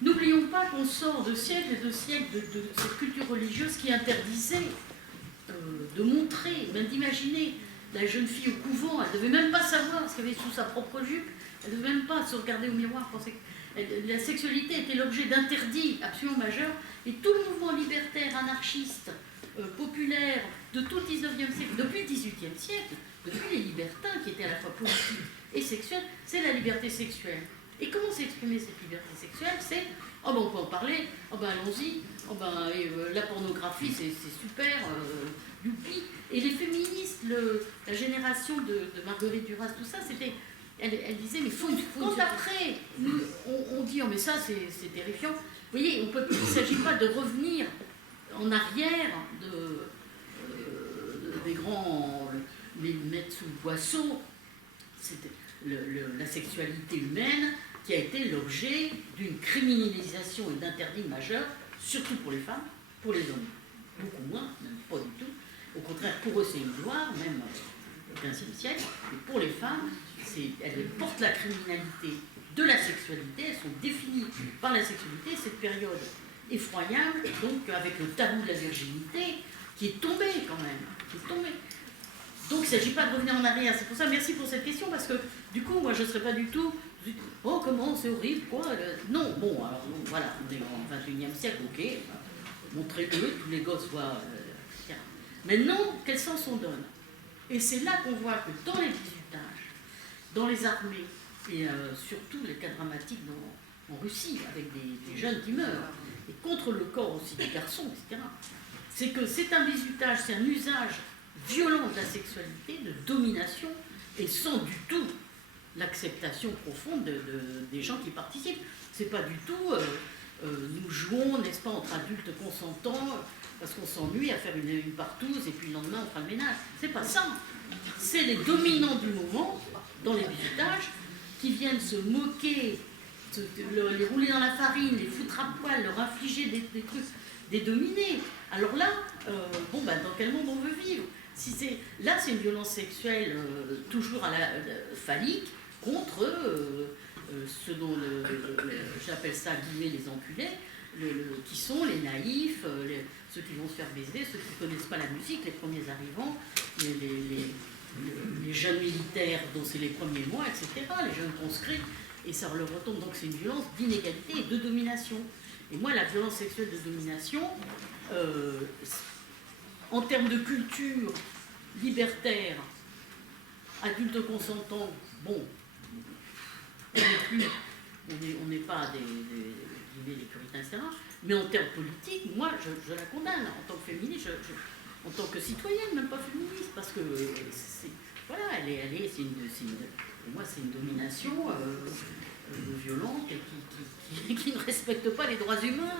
n'oublions pas qu'on sort de siècles et de siècles de cette culture religieuse qui interdisait de montrer, même d'imaginer la jeune fille au couvent, elle ne devait même pas savoir ce qu'il y avait sous sa propre jupe, elle ne devait même pas se regarder au miroir, penser que la sexualité était l'objet d'interdits absolument majeurs, et tout le mouvement libertaire, anarchiste, populaire, de tout le 19e siècle, depuis le 18e siècle, depuis les libertins qui étaient à la fois politiques et sexuels, c'est la liberté sexuelle. Et comment s'exprimer cette liberté sexuelle? C'est, oh ben on peut en parler, oh ben allons-y, oh ben, la pornographie c'est super, youpi. Et les féministes, la génération de Marguerite Duras, tout ça, c'était, elle disait, mais quand après, on dit, oh mais ça c'est terrifiant, vous voyez, il ne s'agit pas de revenir en arrière des grands, les mettre sous boisseau, c'était la sexualité humaine qui a été l'objet d'une criminalisation et d'interdits majeurs, surtout pour les femmes, pour les hommes, beaucoup moins, même pas du tout. Au contraire, pour eux, c'est une gloire, même au XVe siècle. Et pour les femmes, elles portent la criminalité de la sexualité, elles sont définies par la sexualité, cette période effroyable, donc avec le tabou de la virginité, qui est tombé quand même, qui est tombé. Donc il ne s'agit pas de revenir en arrière. C'est pour ça, merci pour cette question, parce que du coup, moi, je ne serais pas du tout... Oh, comment, c'est horrible, quoi. Non, bon, alors, voilà, on est en 21e siècle, ok, montrez-le, tous les gosses voient, etc. Maintenant, quel sens on donne? Et c'est là qu'on voit que dans les bizutages, dans les armées, et surtout les cas dramatiques en Russie, avec des jeunes qui meurent, et contre le corps aussi des garçons, etc., c'est que c'est un bizutage, c'est un usage violent de la sexualité, de domination, et sans du tout l'acceptation profonde des gens qui participent. C'est pas du tout nous jouons, n'est-ce pas, entre adultes consentants parce qu'on s'ennuie à faire une partouze et puis le lendemain on fera le ménage. C'est pas ça. C'est les dominants du moment dans les bizutages qui viennent se moquer, les rouler dans la farine, les foutre à poil, leur infliger des trucs, des dominés. Alors là, bon ben dans quel monde on veut vivre? Là, c'est une violence sexuelle toujours à la phallique contre ceux dont j'appelle ça guillemets les enculés, qui sont les naïfs, ceux qui vont se faire baiser, ceux qui ne connaissent pas la musique, les premiers arrivants, les jeunes militaires dont c'est les premiers mois, etc., les jeunes conscrits, et ça leur retombe. Donc c'est une violence d'inégalité et de domination. Et moi, la violence sexuelle de domination, en termes de culture libertaire, adulte consentant, bon, on n'est pas des puritains, etc. Mais en termes politiques, moi, je la condamne en tant que féministe, en tant que citoyenne, même pas féministe, parce que voilà, pour moi, c'est une domination violente et qui ne respecte pas les droits humains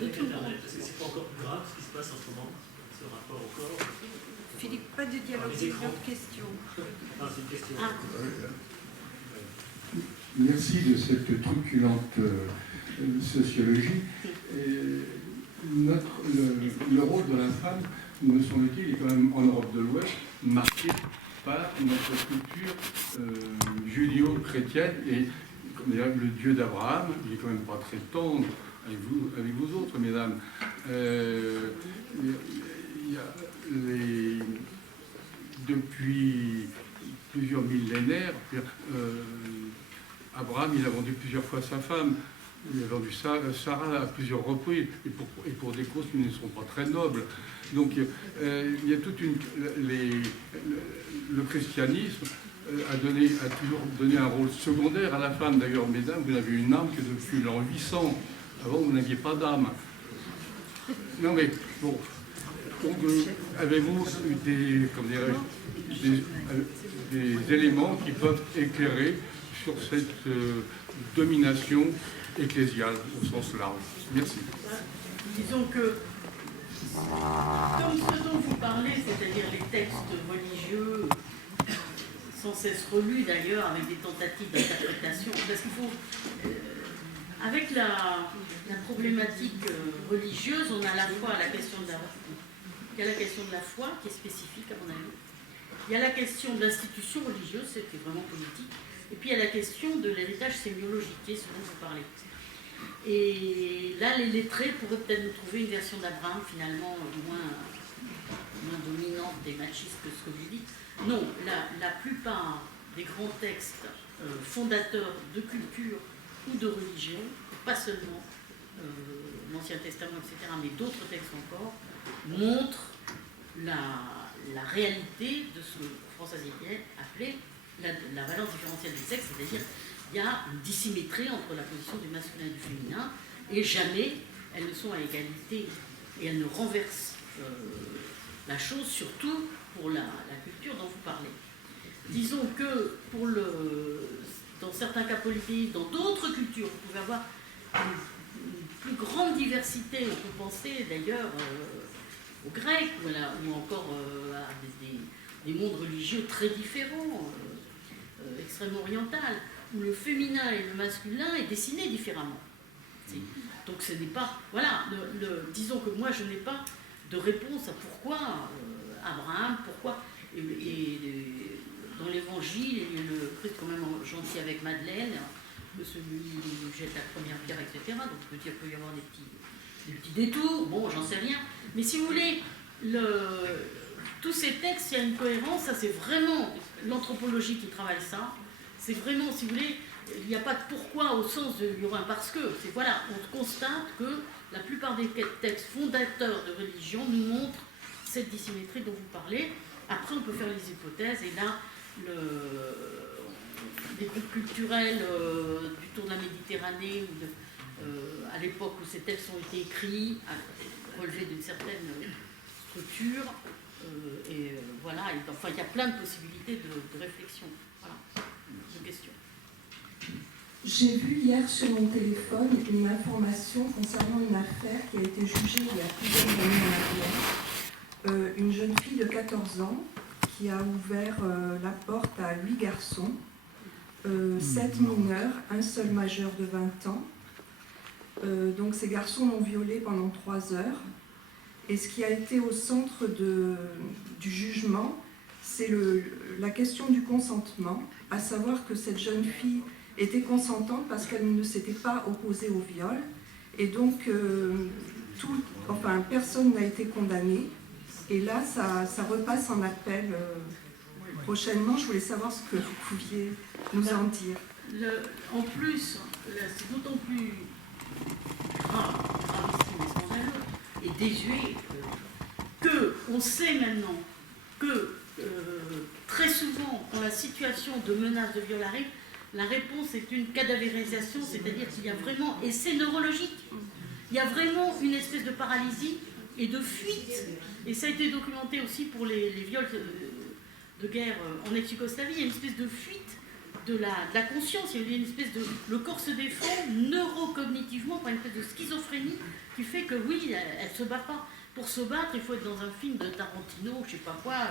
de tout le monde. C'est pas encore plus grave ce qui se passe en ce moment, ce rapport au corps. Philippe, pas de dialogue, c'est une autre question. Ah, c'est une question. Ah. Merci de cette truculente sociologie. Le rôle de la femme, me semble-t-il, est quand même en Europe de l'Ouest marqué par notre culture judéo-chrétienne et comme dirait le Dieu d'Abraham, il est quand même pas très tendre avec vous autres, mesdames. Depuis plusieurs millénaires, Abraham, il a vendu plusieurs fois sa femme. Il a vendu Sarah à plusieurs reprises, et pour des causes qui ne sont pas très nobles. Donc il y a toute une... le christianisme a toujours donné un rôle secondaire à la femme. D'ailleurs, mesdames, vous avez une âme que depuis l'an 800. Avant, vous n'aviez pas d'âme. Non mais, bon. Donc, avez-vous des éléments qui peuvent éclairer sur cette domination ecclésiale au sens large? Merci. Disons que, comme ce dont vous parlez, c'est-à-dire les textes religieux, sans cesse relus d'ailleurs, avec des tentatives d'interprétation, parce qu'il faut... avec la problématique religieuse, on a à la fois la question de la foi, qui est spécifique à mon avis. Il y a la question de l'institution religieuse, c'est qui est vraiment politique. Et puis il y a la question de l'héritage sémiologique, qui est ce dont vous parlez. Et là, les lettrés pourraient peut-être nous trouver une version d'Abraham finalement moins dominante et machiste que ce que vous dites. Non, la plupart des grands textes fondateurs de culture ou de religion, pas seulement l'Ancien Testament, etc., mais d'autres textes encore, montrent la réalité de ce que François Xavier appelait la valence différentielle des sexes, c'est-à-dire il y a une dissymétrie entre la position du masculin et du féminin, et jamais elles ne sont à égalité, et elles ne renversent la chose, surtout pour la culture dont vous parlez. Disons que dans certains cas politiques, dans d'autres cultures, vous pouvez avoir une plus grande diversité. On peut penser d'ailleurs aux Grecs ou encore à des mondes religieux très différents, extrêmement orientales, où le féminin et le masculin est dessiné différemment. Donc ce n'est pas... Voilà, disons que moi je n'ai pas de réponse à pourquoi Abraham, pourquoi... Dans l'Évangile, il y a le Christ quand même gentil avec Madeleine, celui qui jette la première pierre, etc. Donc je peux dire qu'il peut y avoir des petits détours, bon, j'en sais rien. Mais si vous voulez, tous ces textes, il y a une cohérence, ça c'est vraiment l'anthropologie qui travaille ça. C'est vraiment, si vous voulez, il n'y a pas de pourquoi au sens de il y aura un parce que. C'est voilà, on constate que la plupart des textes fondateurs de religion nous montrent cette dissymétrie dont vous parlez. Après, on peut faire les hypothèses, et là, les groupes culturels du tour de la Méditerranée, à l'époque où ces textes ont été écrits, relevés d'une certaine structure, voilà, enfin, il y a plein de possibilités de réflexion, voilà, de questions. J'ai vu hier sur mon téléphone une information concernant une affaire qui a été jugée il y a plusieurs années en arrière. Une jeune fille de 14 ans qui a ouvert la porte à 8 garçons, 7 mineurs, un seul majeur de 20 ans. Donc ces garçons l'ont violée pendant 3 heures. Et ce qui a été au centre du jugement, c'est la question du consentement, à savoir que cette jeune fille était consentante parce qu'elle ne s'était pas opposée au viol. Et donc, personne n'a été condamné. Et là, ça repasse en appel prochainement. Je voulais savoir ce que vous pouviez nous en dire. En plus, c'est d'autant plus gravissime et scandaleux et désuet qu'on sait maintenant que très souvent, quand la situation de menace de viol arrive, la réponse est une cadavérisation, c'est-à-dire qu'il y a vraiment, et c'est neurologique, il y a vraiment une espèce de paralysie et de fuite, et ça a été documenté aussi pour les viols de guerre en ex-Yougoslavie, il y a une espèce de fuite de la conscience, il y a une espèce de... Le corps se défend neurocognitivement par une espèce de schizophrénie qui fait que oui, elle ne se bat pas. Pour se battre, il faut être dans un film de Tarantino, je ne sais pas quoi,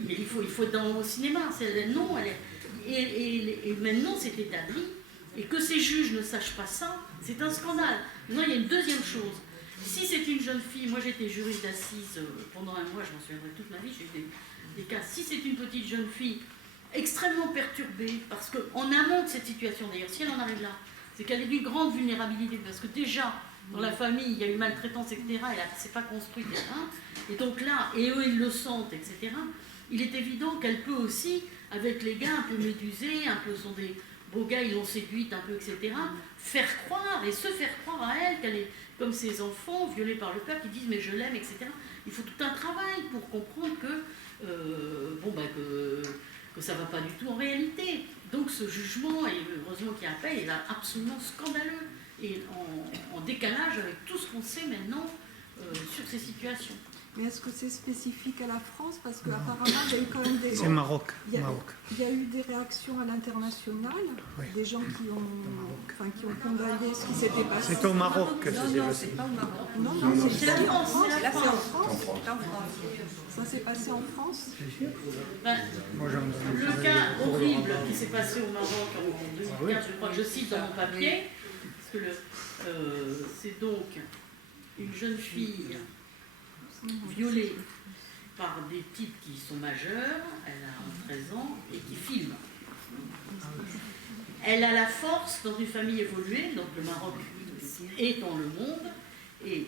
mais il faut être au cinéma. Non, et maintenant c'est établi, et que ces juges ne sachent pas ça, c'est un scandale. Maintenant, il y a une deuxième chose. Si c'est une jeune fille, moi j'étais juriste d'assises pendant un mois, je m'en souviendrai toute ma vie, j'ai eu des cas. Si c'est une petite jeune fille extrêmement perturbée, parce qu'en amont de cette situation, d'ailleurs, si elle en arrive là, c'est qu'elle est d'une grande vulnérabilité, parce que déjà, dans la famille, il y a eu maltraitance, etc., elle ne s'est pas construite, et donc là, et eux, ils le sentent, etc., il est évident qu'elle peut aussi, avec les gars un peu médusés, un peu sont des beau gars, ils l'ont séduite un peu, etc. Faire croire et se faire croire à elle qu'elle est comme ses enfants, violés par le père, qui disent mais je l'aime, etc. Il faut tout un travail pour comprendre que, que ça ne va pas du tout en réalité. Donc ce jugement, et heureusement qu'il y a appel, est absolument scandaleux et en décalage avec tout ce qu'on sait maintenant sur ces situations. Mais est-ce que c'est spécifique à la France? Parce qu'apparemment, il y a eu quand même des... C'est Maroc. Il y a eu des réactions à l'international, Oui. des gens qui ont condamné ce qui s'était passé. C'est au Maroc que ça s'est Non, passé. c'est pas au Maroc. Non, c'est la France, c'est la en France. France. Ça s'est passé en France. Ben, le cas horrible qui s'est passé au Maroc en 2015, je crois que je cite dans mon papier, parce que c'est donc une jeune fille violée par des types qui sont majeurs, elle a 13 ans, et qui filment. Elle a la force dans une famille évoluée, donc le Maroc étant le monde, et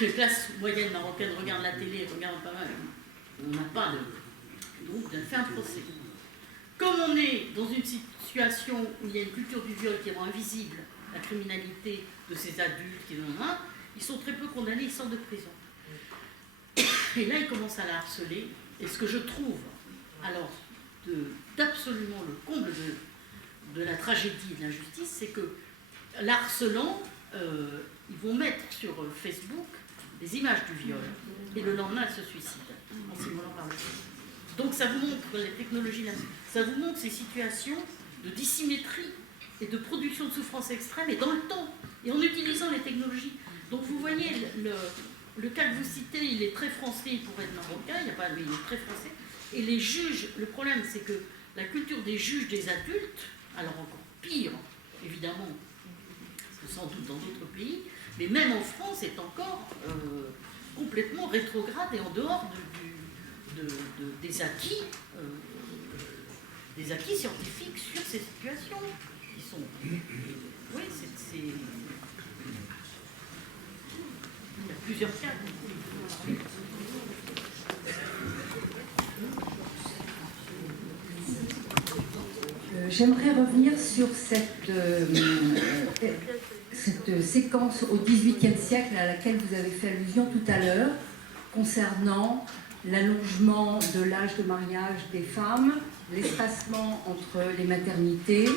les classes moyennes marocaines regardent la télé, regardent pas mal, on n'a pas de... Donc, on a fait un procès. Comme on est dans une situation où il y a une culture du viol qui rend invisible la criminalité de ces adultes, ils sont très peu condamnés, ils sortent de prison. Et là, ils commencent à la harceler. Et ce que je trouve, alors, d'absolument le comble de la tragédie et de l'injustice, c'est que l'harcelant, ils vont mettre sur Facebook des images du viol. Et le lendemain, elle se suicide en simulant par le viol. Donc ça vous montre les technologies, ça vous montre ces situations de dissymétrie et de production de souffrance extrême et dans le temps, et en utilisant les technologies. Donc vous voyez, le cas que vous citez, il est très français, il pourrait être marocain, il est très français. Et les juges, le problème c'est que la culture des juges des adultes, alors encore pire, évidemment, sans doute dans d'autres pays, mais même en France est encore complètement rétrograde et en dehors des acquis scientifiques sur ces situations qui sont... Oui, c'est... Il y a plusieurs cas. J'aimerais revenir sur cette séquence au XVIIIe siècle à laquelle vous avez fait allusion tout à l'heure, concernant l'allongement de l'âge de mariage des femmes, l'espacement entre les maternités,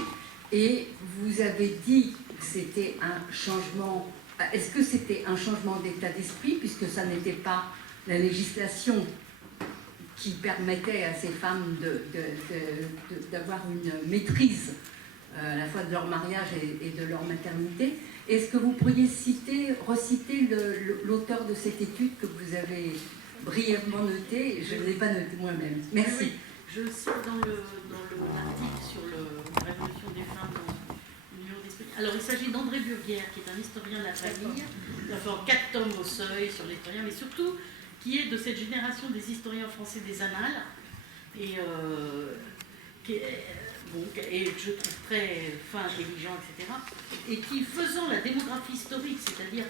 et vous avez dit que c'était un changement. Est-ce que c'était un changement d'état d'esprit, puisque ça n'était pas la législation qui permettait à ces femmes d'avoir une maîtrise à la fois de leur mariage et de leur maternité? Est-ce que vous pourriez reciter l'auteur de cette étude que vous avez brièvement notée? Je ne l'ai pas notée moi-même. Merci. Oui, je cite dans l'article sur la révolution des femmes dans l'Union d'esprit. Alors, il s'agit d'André Burguière, qui est un historien de la famille. Il a fait en 4 tomes au Seuil sur l'historien, mais surtout qui est de cette génération des historiens français des Annales, et je trouve très fin, intelligent, etc., et qui, faisant la démographie historique, c'est-à-dire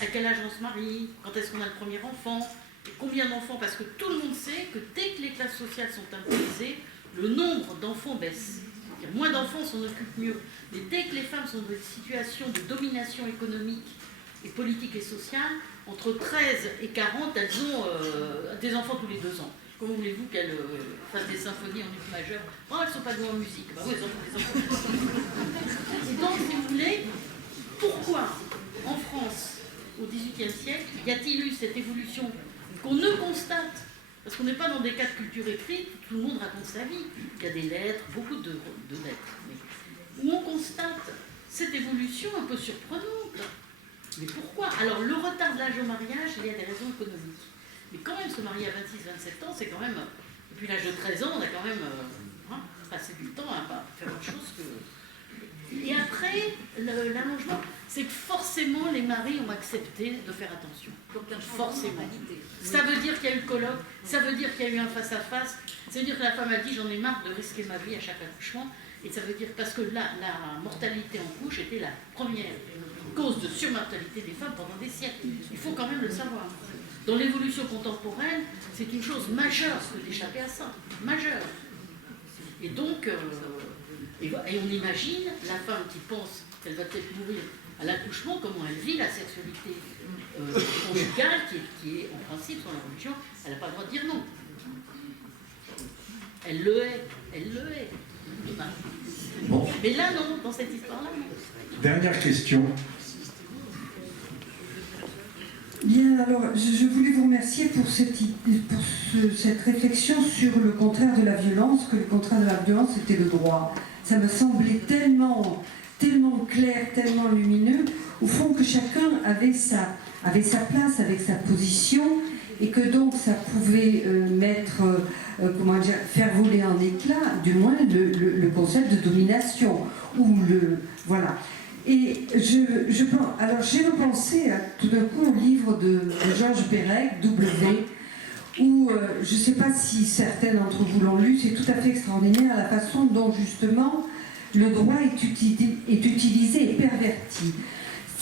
à quel âge on se marie, quand est-ce qu'on a le premier enfant, et combien d'enfants, parce que tout le monde sait que dès que les classes sociales sont imposées, le nombre d'enfants baisse. C'est-à-dire, moins d'enfants, on s'en occupe mieux. Mais dès que les femmes sont dans une situation de domination économique et politique et sociale, entre 13 et 40, elles ont des enfants tous les 2 ans. Comment voulez-vous qu'elles fassent des symphonies en ut majeur? Oh, elles ne sont pas douées en musique. Bah oui, elles ont des enfants. Et donc, si vous voulez, pourquoi en France, au XVIIIe siècle, y a-t-il eu cette évolution qu'on ne constate? Parce qu'on n'est pas dans des cas de culture écrite, tout le monde raconte sa vie. Il y a des lettres, beaucoup de lettres. Mais où on constate cette évolution un peu surprenante. Mais pourquoi? Alors, le retard de l'âge au mariage, il y a des raisons économiques. Mais quand même, se marier à 26-27 ans, c'est quand même... Depuis l'âge de 13 ans, on a quand même passé du temps à faire autre chose que... Et après, l'allongement, c'est que forcément, les maris ont accepté de faire attention. Donc, forcément. Ça veut dire qu'il y a eu le colloque, ça veut dire qu'il y a eu un face-à-face, ça veut dire que la femme a dit « j'en ai marre de risquer ma vie à chaque accouchement ». Et ça veut dire, parce que la mortalité en couche était la première cause de surmortalité des femmes pendant des siècles. Il faut quand même le savoir. Dans l'évolution contemporaine, c'est une chose majeure que d'échapper à ça. Majeure. Et donc, Et on imagine la femme qui pense qu'elle va peut-être mourir à l'accouchement, comment elle vit la sexualité conjugale, qui est en principe, sur la religion, elle n'a pas le droit de dire non. Elle le est. Bon. Mais là, non, dans cette histoire-là, non. Dernière question. Bien, alors je voulais vous remercier pour cette réflexion sur le contraire de la violence, que le contraire de la violence c'était le droit. Ça me semblait tellement clair, tellement lumineux, au fond que chacun avait sa place, avec sa position, et que donc ça pouvait faire voler en éclats, du moins le concept de domination, voilà. Et alors j'ai repensé tout d'un coup au livre de Georges Perec, W, où je ne sais pas si certains d'entre vous l'ont lu, c'est tout à fait extraordinaire la façon dont justement le droit est utilisé et perverti.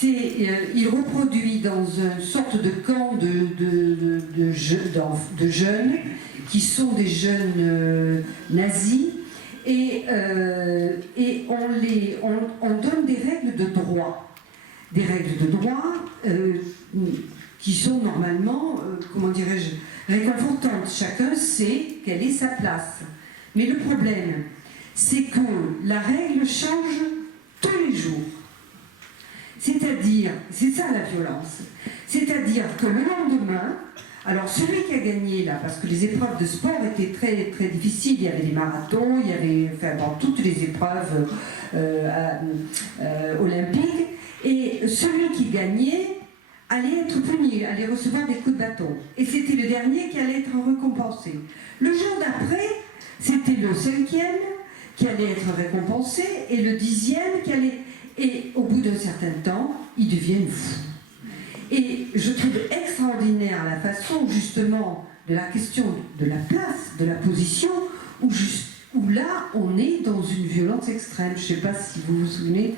Il reproduit dans une sorte de camp de jeunes qui sont des jeunes nazis, et on donne des règles de droit. Des règles de droit qui sont normalement, réconfortantes. Chacun sait quelle est sa place. Mais le problème, c'est que la règle change tous les jours. C'est-à-dire, c'est ça la violence, c'est-à-dire que le lendemain, alors celui qui a gagné là, parce que les épreuves de sport étaient très, très difficiles, il y avait des marathons, il y avait toutes les épreuves olympiques, et celui qui gagnait allait être puni, allait recevoir des coups de bâton. Et c'était le dernier qui allait être récompensé. Le jour d'après, c'était le 5e qui allait être récompensé, et le 10e qui allait... Et au bout d'un certain temps, ils deviennent fous. Et je trouve extraordinaire la façon, justement, de la question de la place, de la position, où là, on est dans une violence extrême. Je ne sais pas si vous vous souvenez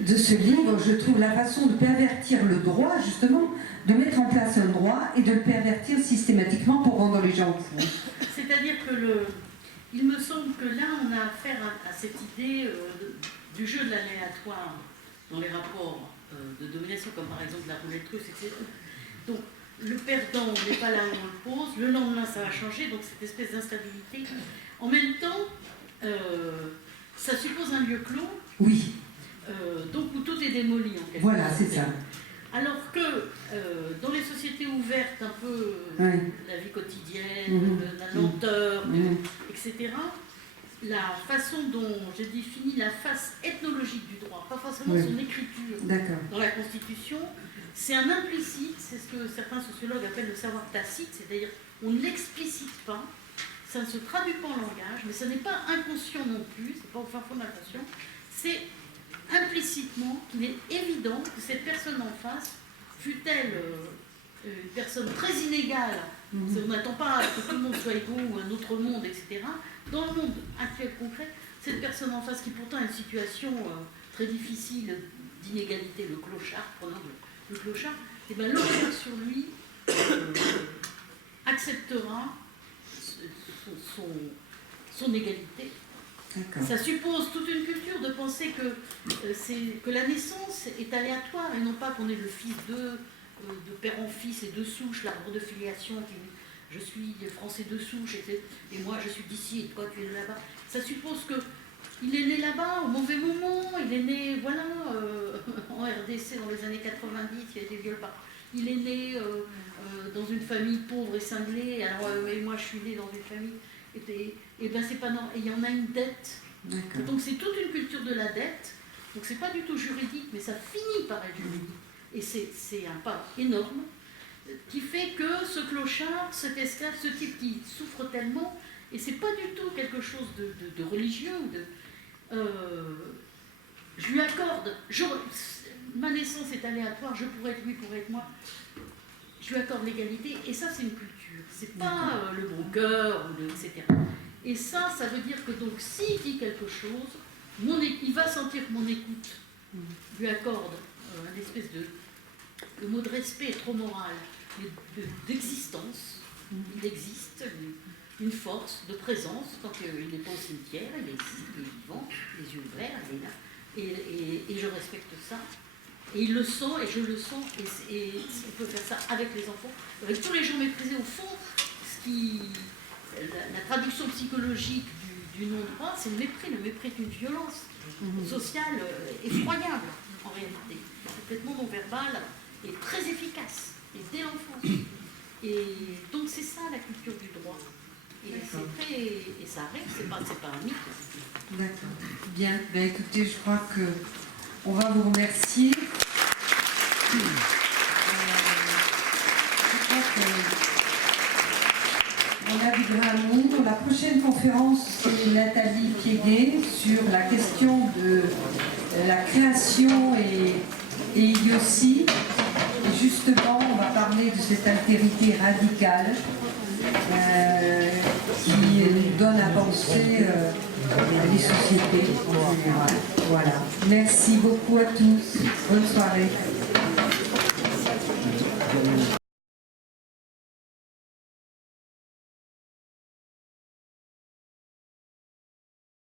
de ce livre. Je trouve la façon de pervertir le droit, justement, de mettre en place un droit et de le pervertir systématiquement pour rendre les gens fous. C'est-à-dire que il me semble que là, on a affaire à cette idée du jeu de l'aléatoire dans les rapports de domination, comme par exemple la roulette russe, etc. Donc, le perdant n'est pas là où on le pose, le lendemain ça va changer, donc cette espèce d'instabilité. En même temps, ça suppose un lieu clos, oui. Donc où tout est démoli en quelque sorte. Voilà, c'est ça. Alors que dans les sociétés ouvertes, un peu la vie quotidienne, la lenteur, etc., la façon dont j'ai défini la face ethnologique du droit, pas forcément son écriture dans la Constitution, c'est un implicite, c'est ce que certains sociologues appellent le savoir tacite, c'est-à-dire on ne l'explicite pas, ça ne se traduit pas en langage, mais ce n'est pas inconscient non plus, c'est pas au fin fond de l'inconscient, c'est implicitement qu'il est évident que cette personne en face, fût-elle une personne très inégale, on n'attend pas que tout le monde soit égaux ou un autre monde, etc. Dans le monde actuel concret, cette personne en face qui pourtant a une situation très difficile d'inégalité, le clochard, prenons le clochard, et bien le regard sur lui acceptera son égalité. Ça suppose toute une culture de penser que la naissance est aléatoire et non pas qu'on est le fils de père en fils et de souche, l'arbre de filiation, je suis français de souche et moi je suis d'ici et toi tu es de là-bas. Ça suppose qu'il est né là-bas au mauvais moment, il est né en RDC dans les années 90, il y a des viols partout. Il est né dans une famille pauvre et cinglée, alors moi je suis née dans une famille, et bien c'est pas normal, et il y en a une dette. Donc c'est toute une culture de la dette, donc c'est pas du tout juridique, mais ça finit par être juridique. Et c'est un pas énorme qui fait que ce clochard, cet esclave, ce type qui souffre tellement, et c'est pas du tout quelque chose de religieux, je lui accorde, ma naissance est aléatoire, je pourrais être lui, pourrais être moi, je lui accorde l'égalité, et ça c'est une culture, c'est pas le bon cœur, etc. Et ça veut dire que donc s'il dit quelque chose, il va sentir que mon écoute lui accorde une espèce le mot de respect est trop moral, d'existence, il existe, une force de présence quand il n'est pas au cimetière, il est ici, il est vivant, les yeux ouverts, il est là. Et je respecte ça. Et il le sent, et je le sens, et on peut faire ça avec les enfants, avec tous les gens méprisés au fond. La traduction psychologique du non-droit, c'est le mépris. Le mépris est une violence sociale effroyable, en réalité. Complètement non-verbale et très efficace, et dès l'enfance. Et donc c'est ça la culture du droit. Et ça arrive, c'est pas un mythe. D'accord. Bien. Ben, écoutez, je crois que on va vous remercier. Je crois qu'on a du grain. La prochaine conférence, c'est Nathalie Piéguet sur la question de la création et idiotie. Et justement, on va parler de cette altérité radicale qui nous donne à penser les sociétés en général. Voilà. Merci beaucoup à tous. Bonne soirée.